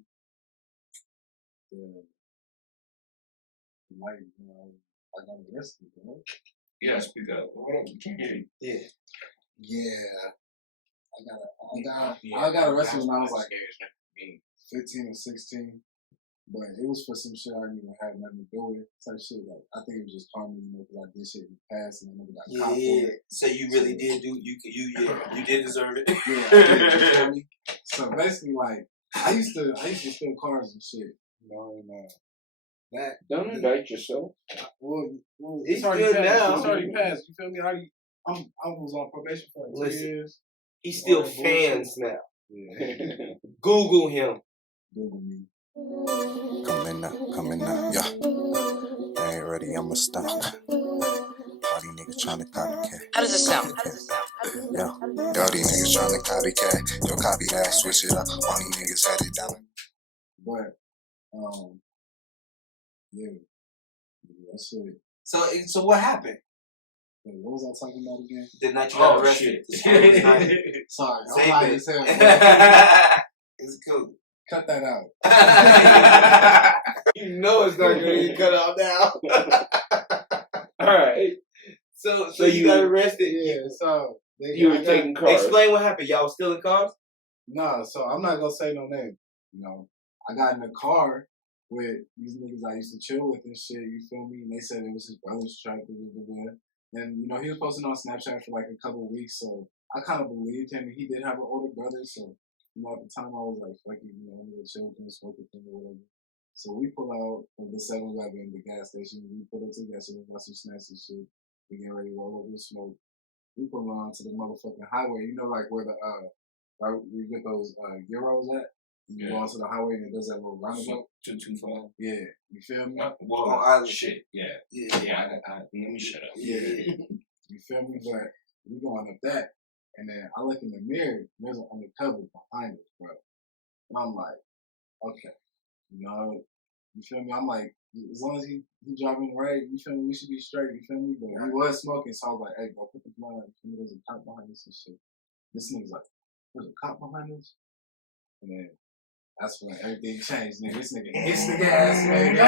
the night, I got arrested, bro. Yeah, speak up. What up? We can't hear you. Yeah. Yeah. I got arrested when I was like 15 or 16. But it was for some shit I didn't even have nothing to do with. Type shit. Like, I think it was just karma, because I did shit in the past and I never got caught for it. So you really did do, you did deserve it. Yeah, I did, you feel me? So basically, like, I used to steal cars and shit. Don't indict yourself. Well, It's already good passed. now. It's already passed. You feel me? I was on probation for like 2 Listen. years. He's still Bullshit. fans now. Yeah. Google him. Google me. Coming up, yeah. I ain't ready, I'm a stunner. All these niggas tryna copycat. How does it sound? Yeah. All these niggas tryna copycat. Yo, copy that, switch it up. All these niggas had it down. But, yeah. That's it. So what happened? Wait, what was I talking about again? The night you got arrested. Shit. Sorry, I'm Same lying thing. as hell. It's cool. Cut that out. You know it's not gonna get cut off now. Alright. So you got arrested. Yeah, so You were taking cars. Explain what happened. Y'all was stealing cars? No, so I'm not gonna say no name. I got in a car with these niggas I used to chill with and shit. You feel me? And they said it was his brother's truck. And he was posting on Snapchat for like a couple of weeks, so I kind of believed him. He did have an older brother, so at the time I was like, fuck it, I'm gonna chill with him, smoke with him or whatever. So we pull out of the 7-Eleven, the gas station. We pull up to the gas station, got some snacks and shit. We get ready to roll over the smoke. We pull on to the motherfucking highway. You know, like where the right, we get those gyros at. You go onto the highway and it does that little roundabout. 225. Yeah, you feel me? Well, shit. Yeah. Let me shut up. Yeah, you feel me? But we going up that, and then I look in the mirror. There's an undercover behind us, bro. And I'm like, okay, you feel me? I'm like, as long as he driving right, you feel me? We should be straight. You feel me? But he was smoking, so I was like, hey, bro, put the blunt. There's a cop behind us and shit. This nigga's like, there's a cop behind us, and then. That's when everything changed, nigga. This nigga hits the gas, nigga.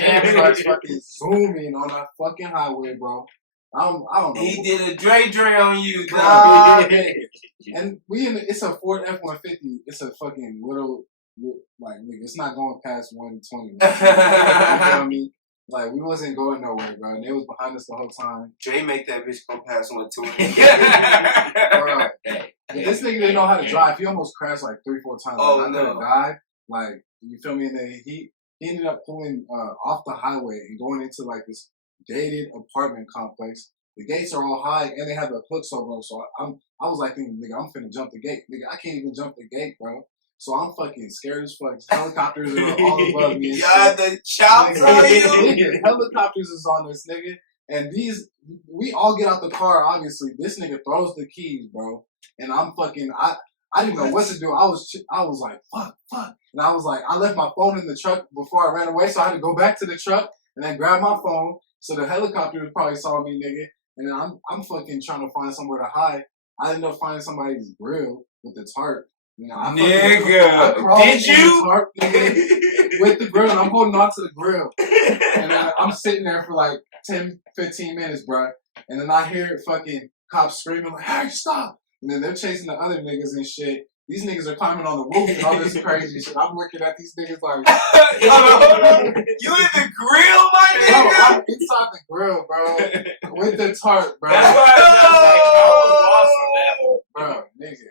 And starts fucking zooming on that fucking highway, bro. I don't know. He did a Dre on you, dog. And it's a Ford F-150. It's a fucking little, like, nigga, it's not going past 120. You feel me? Like, we wasn't going nowhere, bro. And they was behind us the whole time. Dre make that bitch go past 120. Bro, this nigga didn't know how to drive. He almost crashed like 3-4 times. Oh, like, I no. could have died. Like, you feel me? And then he ended up pulling off the highway and going into like this gated apartment complex. The gates are all high and they have the hooks over them. So I was like, nigga, I'm finna jump the gate. Nigga, I can't even jump the gate, bro. So I'm fucking scared as fuck. Helicopters are all above me. And Y'all the chops on you. Helicopters is on this nigga. And we all get out the car, obviously. This nigga throws the keys, bro. And I'm fucking, I didn't know what to do. I was like, fuck. And I was like, I left my phone in the truck before I ran away, so I had to go back to the truck and then grab my phone. So the helicopter probably saw me, nigga. And then I'm fucking trying to find somewhere to hide. I ended up finding somebody's grill with the tarp. Nigga, did you? Tarp, nigga, with the grill, and I'm holding on to the grill. And I'm sitting there for like 10, 15 minutes, bro. And then I hear fucking cops screaming like, hey, stop. And then they're chasing the other niggas and shit. These niggas are climbing on the roof and all this crazy shit. I'm looking at these niggas like, Hold on. You in the grill, my bro, nigga? I'm inside the grill, bro, with the tarp, bro. That's why I was like, I was lost on that one. Bro, nigga.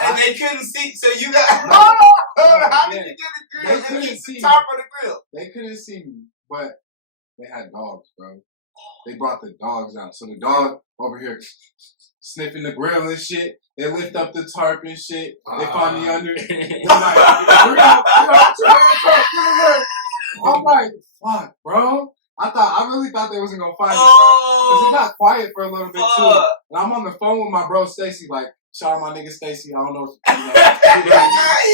And they couldn't see, so you got. Hold on. How did you get the grill? They couldn't You get see the top of the grill. They couldn't see me, but they had dogs, bro. They brought the dogs out. So the dog over here sniffing the grill and shit. They lift up the tarp and shit. They find me under. They're like, I'm like, fuck, bro. I really thought they wasn't gonna find me, bro. Cause it got quiet for a little bit too. And I'm on the phone with my bro Stacy, like, shout out my nigga Stacy. I don't know if you know.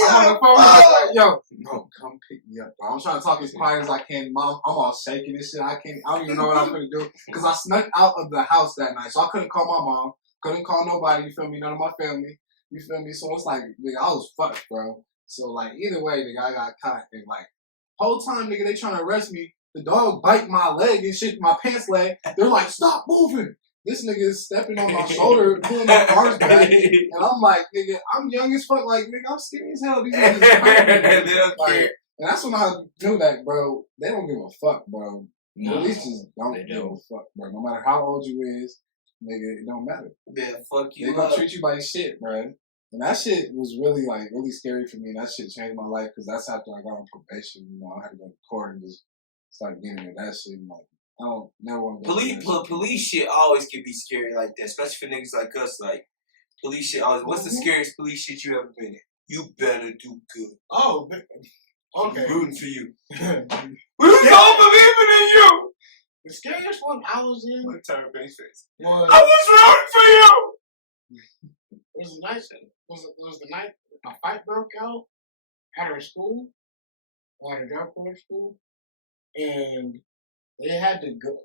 I'm on the phone with him, like, yo, no, come pick me up, bro. I'm trying to talk as quiet as I can. Mom, I'm all shaking and shit. I don't even know what I'm gonna do. Cause I snuck out of the house that night. So I couldn't call my mom. Couldn't call nobody, you feel me? None of my family. You feel me? So it's like, nigga, I was fucked, bro. So like either way, nigga, I got caught. And like, whole time, nigga, they trying to arrest me. The dog bite my leg and shit, my pants leg. They're like, stop moving. This nigga is stepping on my shoulder, pulling my cars back. And I'm like, nigga, I'm young as fuck. Like, nigga, I'm skinny as hell. These niggas They don't like, care. and that's when I knew that, bro. They don't give a fuck, bro. No, Police just don't they give a don't. fuck, bro. No matter how old you is, nigga, it don't matter. Man, fuck They you gonna up. treat you like shit, bro. And that shit was really scary for me. And that shit changed my life because that's after I got on probation. You know, I had to go to court and just start getting into that shit. And like, I don't never want to go through that shit. Police shit always can be scary like that, especially for niggas like us. Like, police shit always. What's the scariest police shit you ever been in? You better do good. Oh, okay. Rooting for you. The We don't believing in you. scariest one I was in What time face face? was I was rooting for you. was the night a fight broke out at our school, at our job corps school, and they had to go.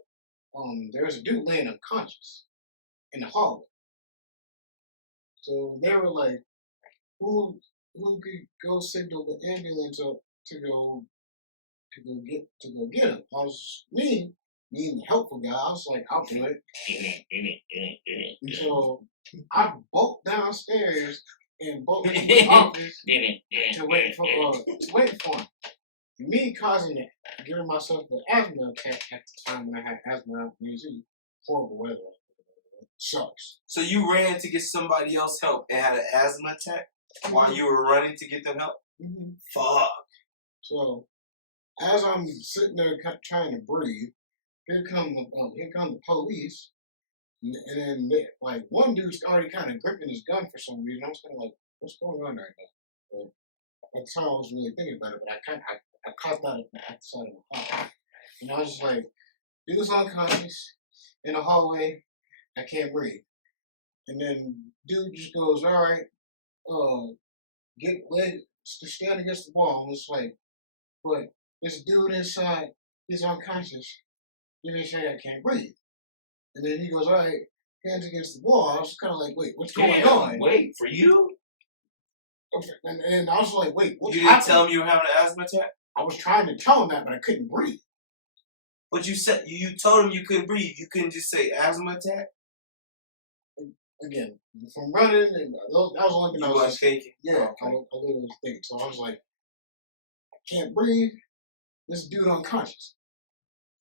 There was a dude laying unconscious in the hallway. So they were like, "Who could go signal the ambulance up to go get him?" I was me being the helpful guy. I was like, "I'll do it." And so I bolted downstairs and bolted to the office to wait for him. And me giving myself an asthma attack at the time when I had asthma in New Zealand. Horrible weather. Sucks. So you ran to get somebody else help and had an asthma attack while you were running to get them help? Mm-hmm. Fuck. So as I'm sitting there trying to breathe, here come the police, and then like one dude's already kind of gripping his gun for some reason. I was kind of like, "What's going on right now?" But at the time I wasn't really thinking about it, but I caught that at the side of the hall, and I was just like, "Dude's unconscious in the hallway. I can't breathe." And then dude just goes, "All right, stand against the wall." And it's like, but this dude inside is unconscious. You didn't say I can't breathe. And then he goes, "All right, hands against the wall." I was kind of like, "Wait, what's going on?" Wait, for you? And I was like, "Wait, what's You didn't happening?" tell him you were having an asthma attack? I was trying to tell him that, but I couldn't breathe. But you said you told him you couldn't breathe. You couldn't just say asthma attack? Again, from running, and that was the only thing You I wasn't was thinking. yeah, I literally was thinking. So I was like, "I can't breathe. This dude unconscious."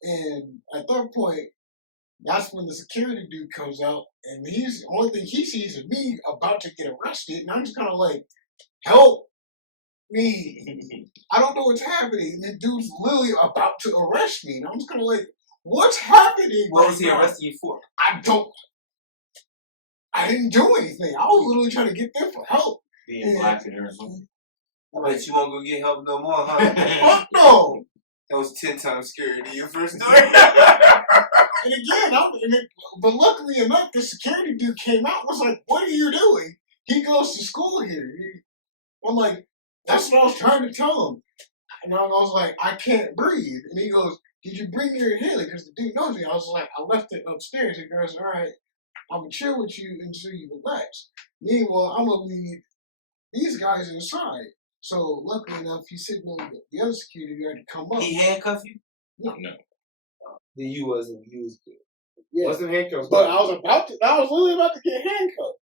And at that point, that's when the security dude comes out, and the only thing he sees is me about to get arrested, and I'm just kind of like, "Help me. I don't know what's happening." And the dude's literally about to arrest me. And I'm just kind of like, "What's happening?" What right was he now?" arresting you for? I didn't do anything. I was literally trying to get there for help. Being black in Arizona. I bet you won't go get help no more, huh? Fuck no. That was 10 times scarier than your first story. And again, but luckily enough, the security dude came out and was like, "What are you doing?" He goes to school here. I'm like, "That's what I was trying to tell him." And I was like, "I can't breathe." And he goes, "Did you bring your inhaler?" Because the dude knows me. I was like, "I left it upstairs." He goes, "All right, I'm going to chill with you until you relax. Meanwhile, I'm going to leave these guys inside." So luckily enough, he signaled the other security guard to come up. He handcuffed you? No. Then you wasn't. You was good. Yeah. Wasn't handcuffs. But I was literally about to get handcuffed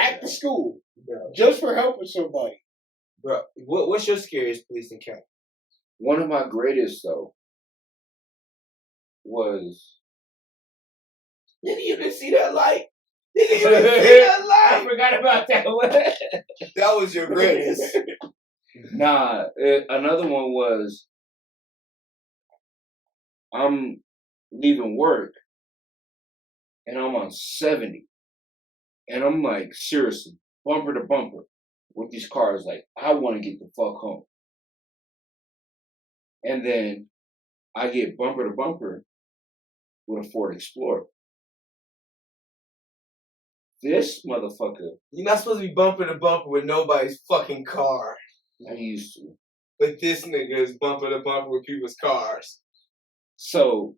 at the school Bro, just for helping somebody. bro, what's your scariest police encounter? One of my greatest though was Nigga, you didn't see that light? Nigga, you didn't see that I light? forgot about that one. That was your greatest. Nah, another one was I'm leaving work and I'm on 70. And I'm like, seriously, bumper to bumper with these cars. Like, I want to get the fuck home. And then I get bumper to bumper with a Ford Explorer. This motherfucker, You're not supposed to be bumper to bumper with nobody's fucking car. I used to. But this nigga is bumper to bumper with people's cars. So,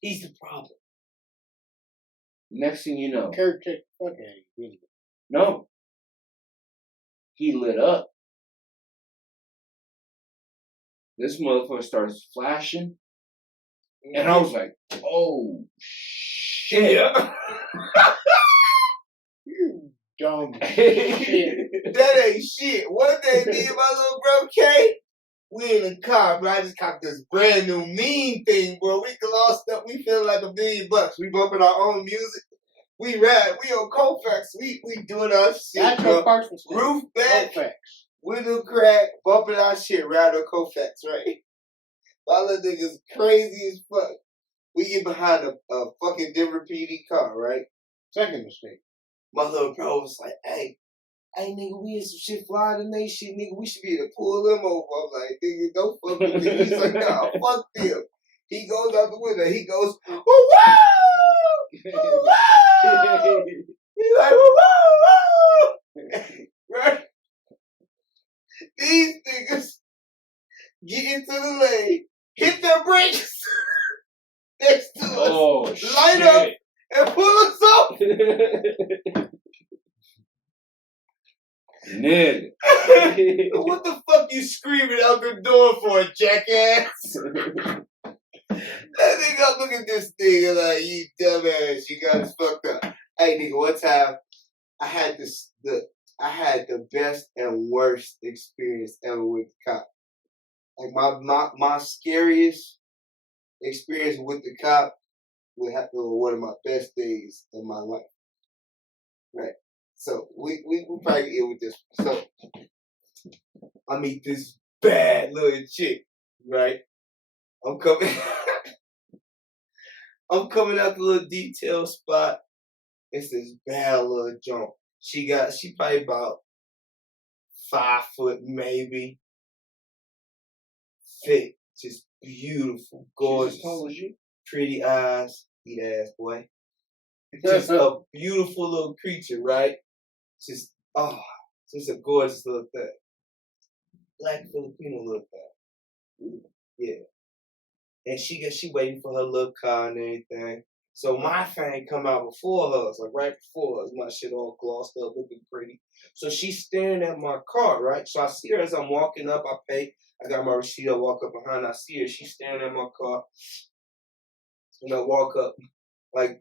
He's the problem. next thing you know, Kirk checked the fuck out of you, didn't he? no, he lit up. This motherfucker starts flashing. And I was like, oh, shit. Yeah. You dumb shit. That ain't shit. One day, me and my little bro K, we in the car, bro. I just got this brand new mean thing, bro. We lost up. We feeling like $1 million. We bumping our own music. We rap. We on Colfax. We doing our shit, That's bro. what Parks was saying. Roof back, Colfax. window crack, bumping our shit right on Colfax, right? My little niggas crazy as fuck. We get behind a fucking Denver PD car, right? Second mistake. My little bro was like, hey, nigga, we had some shit flying in they shit, nigga. We should be able to pull them over. I'm like, nigga, don't fuck with me. He's like, nah, fuck them. He goes out the window. He goes, woo, woo, woo. He's like, woo, woo, woo. Right? These niggas get into the lane, hit their brakes next to us, Oh, light up, and pull us up. Nigga. What the fuck you screaming out the door for, jackass? That nigga look at this nigga like, you dumbass, you got us fucked up. Hey nigga, one time I had the best and worst experience ever with the cop. Like my scariest experience with the cop would have to be one of my best days in my life. Right. So we probably get with this. So I meet this bad little chick, right? I'm coming out the little detail spot. It's this bad little jump. She probably about 5 foot maybe. Thick, just beautiful, gorgeous. She's as tall as you. Pretty eyes, eat ass boy. Just a beautiful little creature, right? Just a gorgeous little thing. Black Filipino little thing. Yeah. And she waiting for her little car and everything. So my thing come out before hers, like right before hers. My shit all glossed up, looking pretty. So she's staring at my car, right? So I see her as I'm walking up. I pay. I got my receipt. I walk up behind. I see her. She's staring at my car. And I walk up, like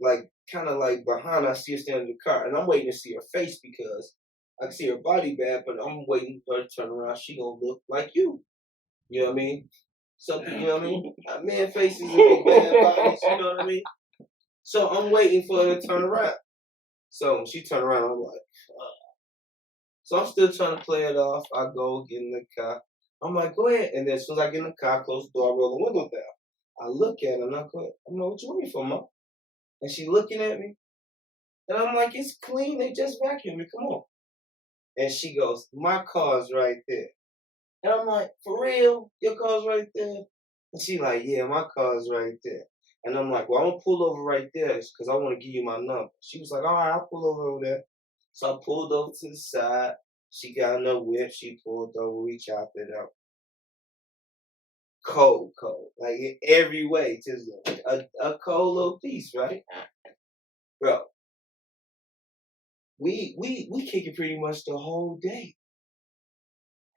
kind of like behind. I see her standing in the car, and I'm waiting to see her face because I can see her body bad, but I'm waiting for her to turn around. She gonna look like you. You know what I mean? Something, you know what I mean? Man faces and big bad bodies. You know what I mean? So I'm waiting for her to turn around. So when she turned around, I'm like, fuck. So I'm still trying to play it off. I go get in the car. I'm like, go ahead. And then as soon as I get in the car, close the door, I roll the window down. I look at her and I go, I'm like, what you waiting for, Mom? And she looking at me. And I'm like, it's clean. They just vacuumed it. Come on. And she goes, my car's right there. And I'm like, for real? Your car's right there? And she like, yeah, my car's right there. And I'm like, well, I'm going to pull over right there because I want to give you my number. She was like, all right, I'll pull over there. So I pulled over to the side. She got in her whip. She pulled over. We chopped it up. Cold. Like in every way. Just a cold little piece, right? Bro. We kick it pretty much the whole day.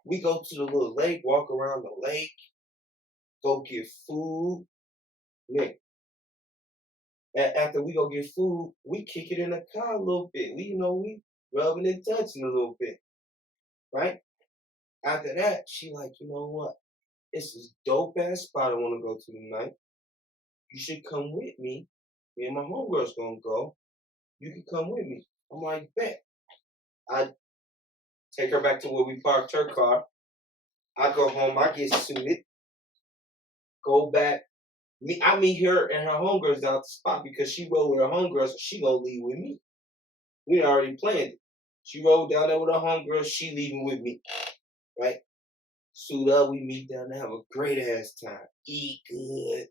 We go to the little lake, walk around the lake, go get food. Nick. After we go get food, we kick it in the car a little bit. We rubbing and touching a little bit, right? After that, she like, you know what? It's this dope ass spot I want to go to tonight. You should come with me. Me and my homegirls gonna go. You can come with me. I'm like, bet. I take her back to where we parked her car. I go home. I get suited. Go back. I meet her and her homegirls down at the spot because she rode with her homegirls. So she gonna leave with me. We already planned it. She rode down there with her homegirls. She leaving with me, right? Suit up. We meet down there. Have a great ass time. Eat good.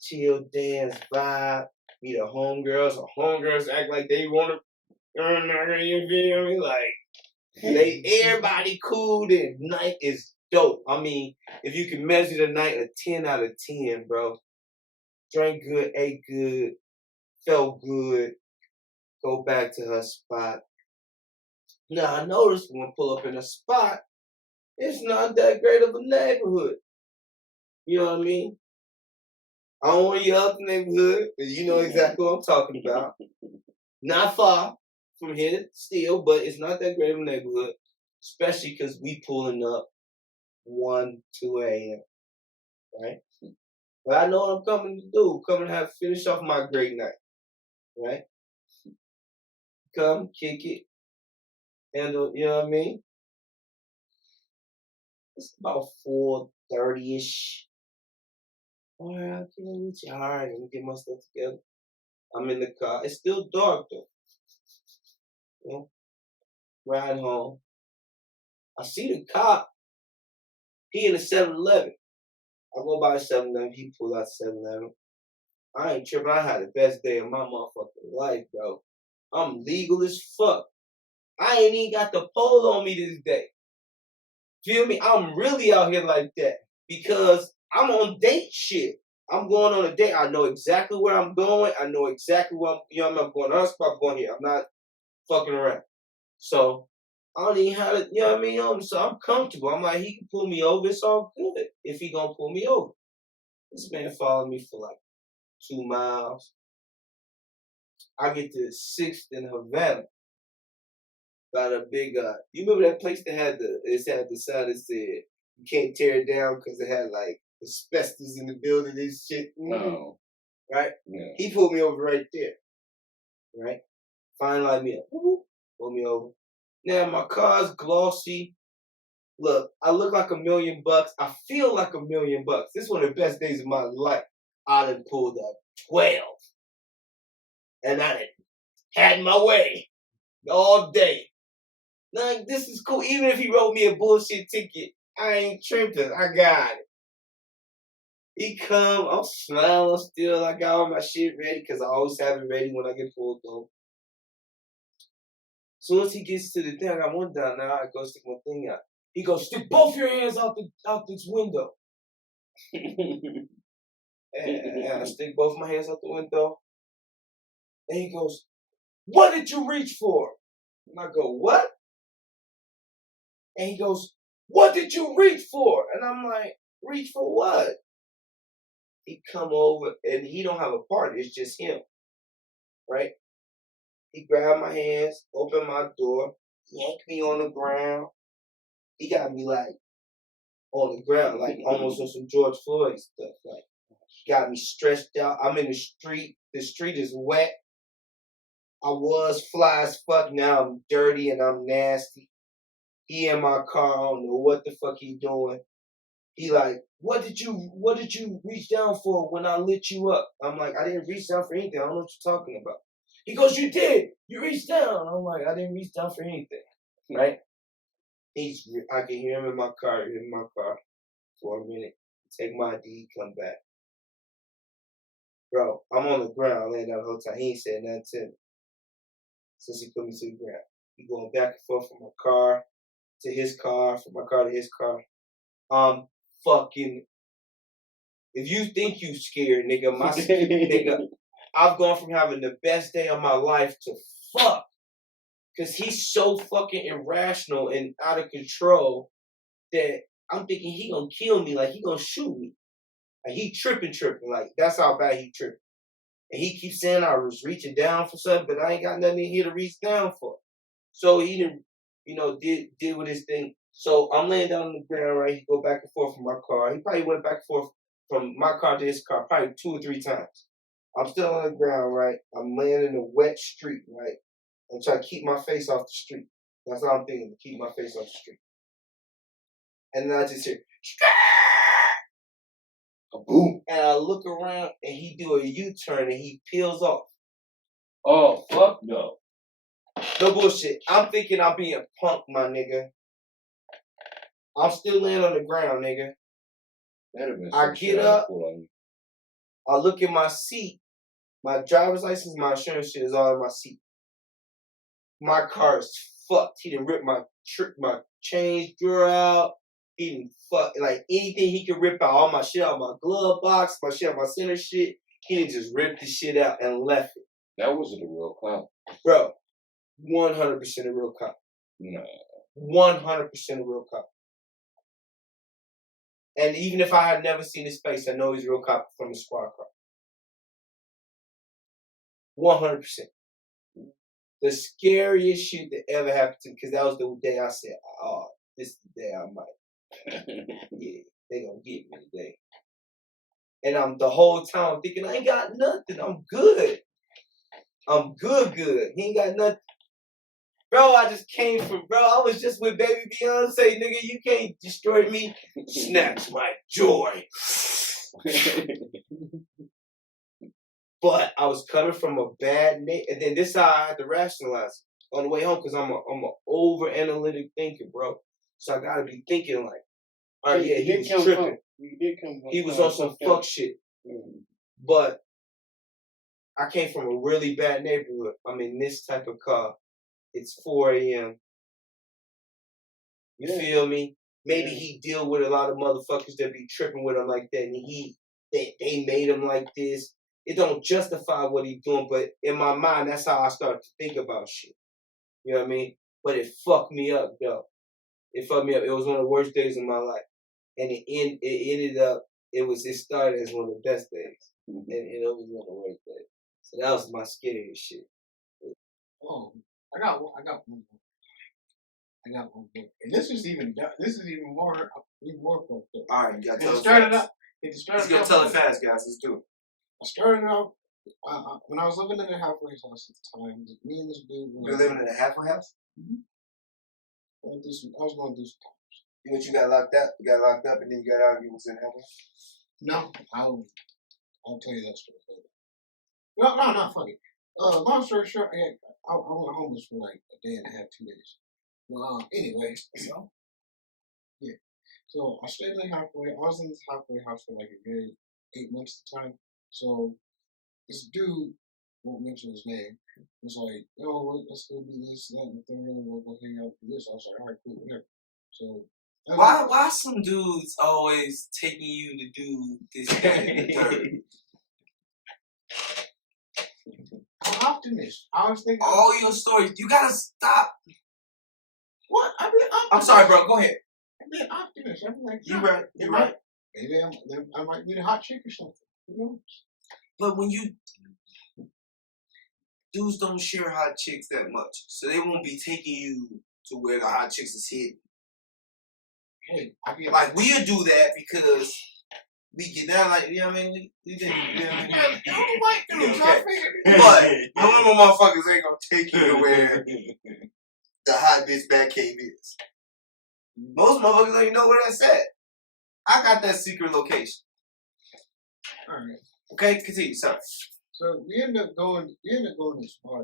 Chill, dance, vibe. Meet her homegirls. Her homegirls act like they want to. You feel me? Like everybody cool. The night is dope. I mean, if you can measure the night, a 10 out of 10, bro. Drank good, ate good, felt good. Go back to her spot. Now I noticed when I pull up in a spot, it's not that great of a neighborhood. You know what I mean? I don't want you out the neighborhood, but you know exactly what I'm talking about. Not far from here still, but it's not that great of a neighborhood, especially because we pulling up 1, 2 a.m., right? But I know what I'm coming to do. Come and finish off my great night, right? Come, kick it, handle, you know what I mean? It's about 4:30-ish. All right, I'll get with you. All right, let me get my stuff together. I'm in the car. It's still dark, though. You know? Riding home. I see the cop. He in the 7-Eleven. I go by the 7-Eleven. He pull out the 7-Eleven. I ain't tripping. I had the best day of my motherfucking life, bro. I'm legal as fuck. I ain't even got the pole on me this day. Feel me? I'm really out here like that because I'm on date shit. I'm going on a date. I know exactly where I'm going. I know exactly what I'm going on. I'm going here. I'm not fucking around. So I don't even have it, you know what I mean? So I'm comfortable. I'm like, he can pull me over. It's all good if he gonna pull me over. This man followed me for like 2 miles. I get to 6th in Havana. Got a big, you remember that place that had the sign that said, you can't tear it down because it had like asbestos in the building and shit? No. Right? Yeah. He pulled me over right there. Right? Fine like me up. Pull me over. Now my car's glossy. Look, I look like $1 million. I feel like $1 million. This is one of the best days of my life. I done pulled up 12. And I done had my way all day. Like, this is cool. Even if he wrote me a bullshit ticket, I ain't tripping. I got it. He come, I'm smiling still. I got all my shit ready because I always have it ready when I get pulled over. As soon as he gets to the thing, I got one down now. I go stick my thing out. He goes, stick both your hands out this window. and I stick both my hands out the window. And he goes, what did you reach for? And I go, what? And he goes, what did you reach for? And I'm like, reach for what? He come over and he don't have a partner. It's just him. Right? He grabbed my hands, opened my door, yanked me on the ground. He got me like on the ground, like almost on some George Floyd stuff. Like, got me stretched out. I'm in the street. The street is wet. I was fly as fuck. Now I'm dirty and I'm nasty. He in my car. I don't know what the fuck he doing. He like, what did you reach down for when I lit you up? I'm like, I didn't reach down for anything. I don't know what you're talking about. He goes, you did. You reached down. I'm like, I didn't reach down for anything. Right? I can hear him in my car for a minute. Take my ID, come back. Bro, I'm on the ground laying down the whole time. He ain't said nothing to me since he put me to the ground. He going back and forth from my car to his car, from my car to his car. Fucking, if you think you scared, nigga, nigga, I've gone from having the best day of my life to fuck. Cause he's so fucking irrational and out of control that I'm thinking he gonna kill me, like he gonna shoot me. Like he tripping, like that's how bad he tripping. And he keeps saying I was reaching down for something, but I ain't got nothing in here to reach down for. So he didn't, did with his thing. So I'm laying down on the ground, right? He go back and forth from my car. He probably went back and forth from my car to his car probably 2 or 3 times. I'm still on the ground, right? I'm laying in a wet street, right? I'm trying to keep my face off the street. That's all I'm thinking, to keep my face off the street. And then I just hear, boom, and I look around and he do a U-turn and he peels off. Oh, fuck no. No bullshit. I'm thinking I'm being punked, my nigga. I'm still laying on the ground, nigga. That'd have been I some get shit up. pull on you. I look at my seat. My driver's license, my insurance shit is all in my seat. My car is fucked. He done ripped my change drawer out. He done fucked, like anything he could rip out. All my shit out my glove box, my shit out my center shit. He done just ripped the shit out and left it. That wasn't a real cop. Bro, 100% a real cop. No. 100% a real cop. And even if I had never seen his face, I know he's a real cop from the squad car. 100%. The scariest shit that ever happened to me, because that was the day I said, oh, this is the day I might. Yeah, they gonna get me today. And I'm the whole time thinking, I ain't got nothing. I'm good. I'm good. He ain't got nothing. Bro, I just came from, I was just with baby Beyonce, nigga. You can't destroy me. Snatch my joy. But I was coming from a bad night, and then this is how I had to rationalize it on the way home, because I'm a over analytic thinker, bro. So I gotta be thinking like, all right, yeah, he was tripping. He was on some fuck shit. But I came from a really bad neighborhood. I'm in this type of car. It's 4 a.m. You feel me? Maybe he deal with a lot of motherfuckers that be tripping with him like that, and they made him like this. It don't justify what he's doing, but in my mind, that's how I started to think about shit. You know what I mean? But it fucked me up, though. It fucked me up. It was one of the worst days of my life. And it started as one of the best days. And it was one of the worst days. So that was my scariest shit. Oh, I got one more. And this is even more fucked up. All right, you gotta tell us. He's gonna tell it fast, guys. Let's do it. I started out when I was living in a halfway house at the time. Me and this dude were living in a halfway house? Mm-hmm. I was going to do some times. You got locked up? You got locked up and then you got out and you was in halfway? No, I'll tell you that story later. Well, no, fuck it. Long story short, I went homeless for like a day and a half, 2 days. Well, anyway, so yeah. So I stayed in the halfway. I was in this halfway house for like a good 8 months at the time. So this dude, won't mention his name, was like, yo, let's go do this, that, and the third, and we'll go hang out for this. I was like, all right, cool, whatever. So why some dudes always taking you to do this, that, and the third? I'm an optimist. I was thinking all your stories. You gotta stop. What? I'm sorry, bro. Go ahead. I'm being optimist. I'm like, you're right. You're right. Maybe I might need a hot chick or something. Who knows? But when you dudes don't share hot chicks that much, so they won't be taking you to where the hot chicks is hidden. Hey, I be like we'll do that because we get down, like, you know what I mean? We didn't, you know what I mean? But normal motherfuckers ain't gonna take you to where the hot bitch back cave is. Most motherfuckers don't even know where that's at. I got that secret location. Alright. Okay, continue, sorry. So we end up going to this bar.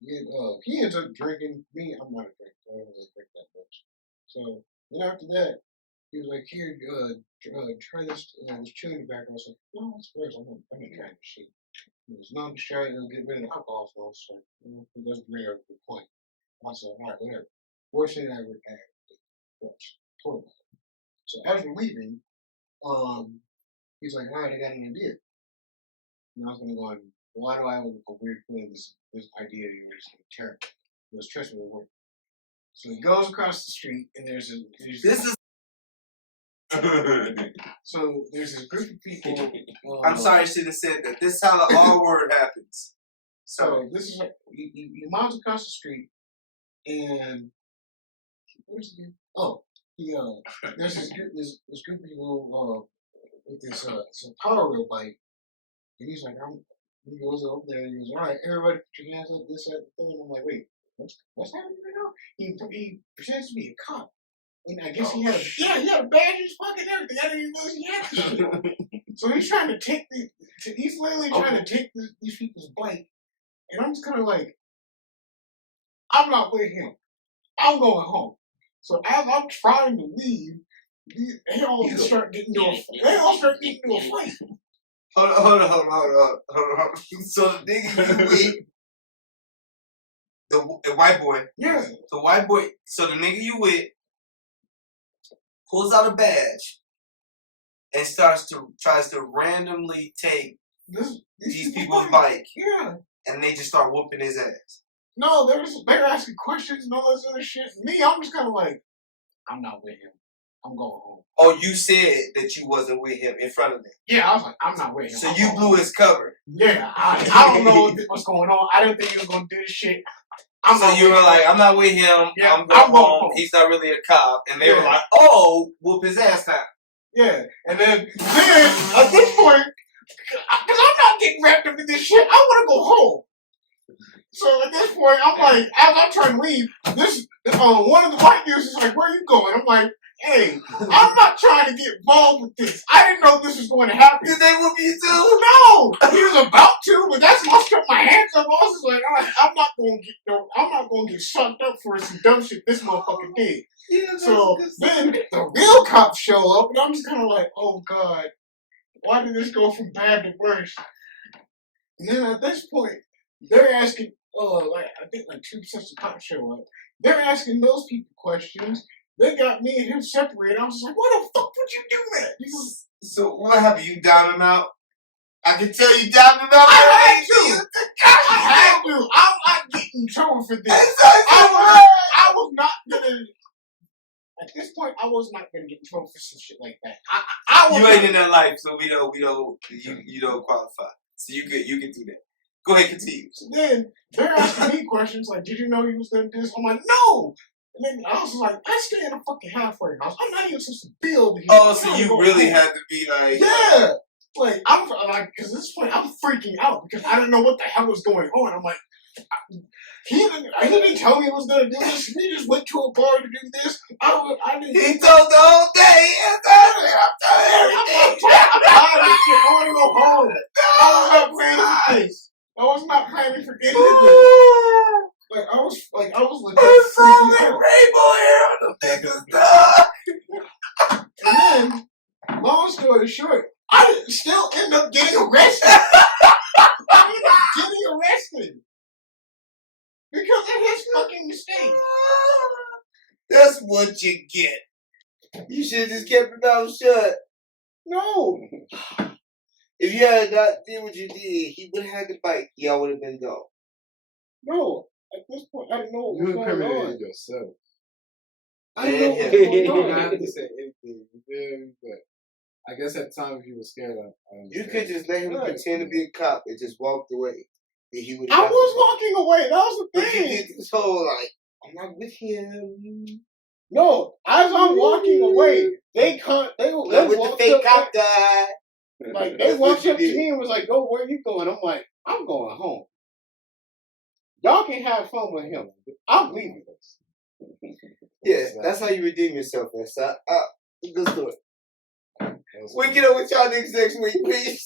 He ends up drinking. Me, I'm not a drinker. I don't really drink that much. So then after that, he was like, here, try this chewing tobacco. I was like, no, that's gross. I'm not trying this shit. He was, no, I'm just trying to get rid of the alcohol. So I was like, it doesn't bring up a good point. I was like, all right, whatever. Fortunately, I would have totally. So as we're leaving, he's like, all right, I got an idea. And I was gonna go, why do I have a weird feeling this idea you were just gonna tear it? It was trust me, it worked. So he goes across the street and there's so there's this group of people. I'm sorry I should have said that. This is how the R word happens. So this is he miles across the street and where's the oh he there's this group of people with this some power wheel bike, and he's like he goes over there and he goes, all right, everybody put your hands up, this, that, the thing. And I'm like, wait, what's happening right now? He pretends to be a cop. And I guess he had a badge in his pocket and everything. I didn't even know he had this shit. So he's trying to take he's literally trying to take these people's bike. And I'm just kind of like, I'm not with him. I'm going home. So as I'm trying to leave, they all start getting into a fight. Hold on. So the nigga you with, the white boy. Yeah. The white boy. So the nigga you with pulls out a badge and tries to randomly take these people's bike. Yeah. And they just start whooping his ass. No, they're asking questions and all this other shit. Me, I'm just kind of like, I'm not with him. I'm going home. Oh, you said that you wasn't with him in front of them. Yeah, I was like, I'm not with him. So you blew his cover. Yeah, I don't know what's going on. I didn't think he was going to do this shit. You were like, I'm not with him. Yeah, I'm going home. He's not really a cop. And they were like, oh, whoop his ass time. Yeah, and then at this point, because I'm not getting wrapped up in this shit, I want to go home. So at this point, I'm like, as I'm trying to leave, one of the white dudes is like, where are you going? I'm like, hey, I'm not trying to get involved with this. I didn't know this was going to happen. Did they whoop you too? No, he was about to, but that's why I stuck my hands up. I was just like, I'm not going to get sucked up for some dumb shit this motherfucker did. Yeah, so then the real cops show up, and I'm just kind of like, oh god, why did this go from bad to worse? And then at this point, they're asking, I think two sets of cops show up. They're asking those people questions. They got me and him separated. I was just like, why the fuck would you do that? So what happened? You down him out? I can tell you down him out. I had to. I'm not getting in trouble for this. I was not gonna. At this point, I was not gonna get in trouble for some shit like that. You ain't in that life, so we don't. You don't qualify. So you can do that. Go ahead, continue. So then they're asking me questions like, "Did you know he was gonna do this?" I'm like, "No." And then I was like, "I stay in a fucking halfway house. I'm not even supposed to build here." Oh, so you really had to be like, yeah. Like I'm like, because at this point I'm freaking out because I didn't know what the hell was going on. I'm like, he didn't tell me he was gonna do this. He just went to a bar to do this. I didn't. He told the whole day. I'm tired of this shit. I want to go home. I was not planning for any of this. Like I was legit freaking out. And then, long story short, I still end up getting arrested. Because of his fucking mistake. That's what you get. You should have just kept your mouth shut. No. If you had not did what you did, he would have had the bike. Y'all would have been gone. No. At this point, I didn't know what was going on. Yourself. I didn't know what was going on. You don't have to say anything. But I guess at the time, if you were scared, you could just let him pretend to be a cop and just walked away. And he would. I was walking away. That was the thing. He did this whole I'm not with him. No, as I'm walking away, they with the fake cop guy. Like they walked up to me and was like, "Go, where are you going?" I'm like, "I'm going home. Y'all can have fun with him. I'm leaving this." Yeah, that's how you redeem yourself, man. So, let's do it. We get up with y'all niggas next week, please.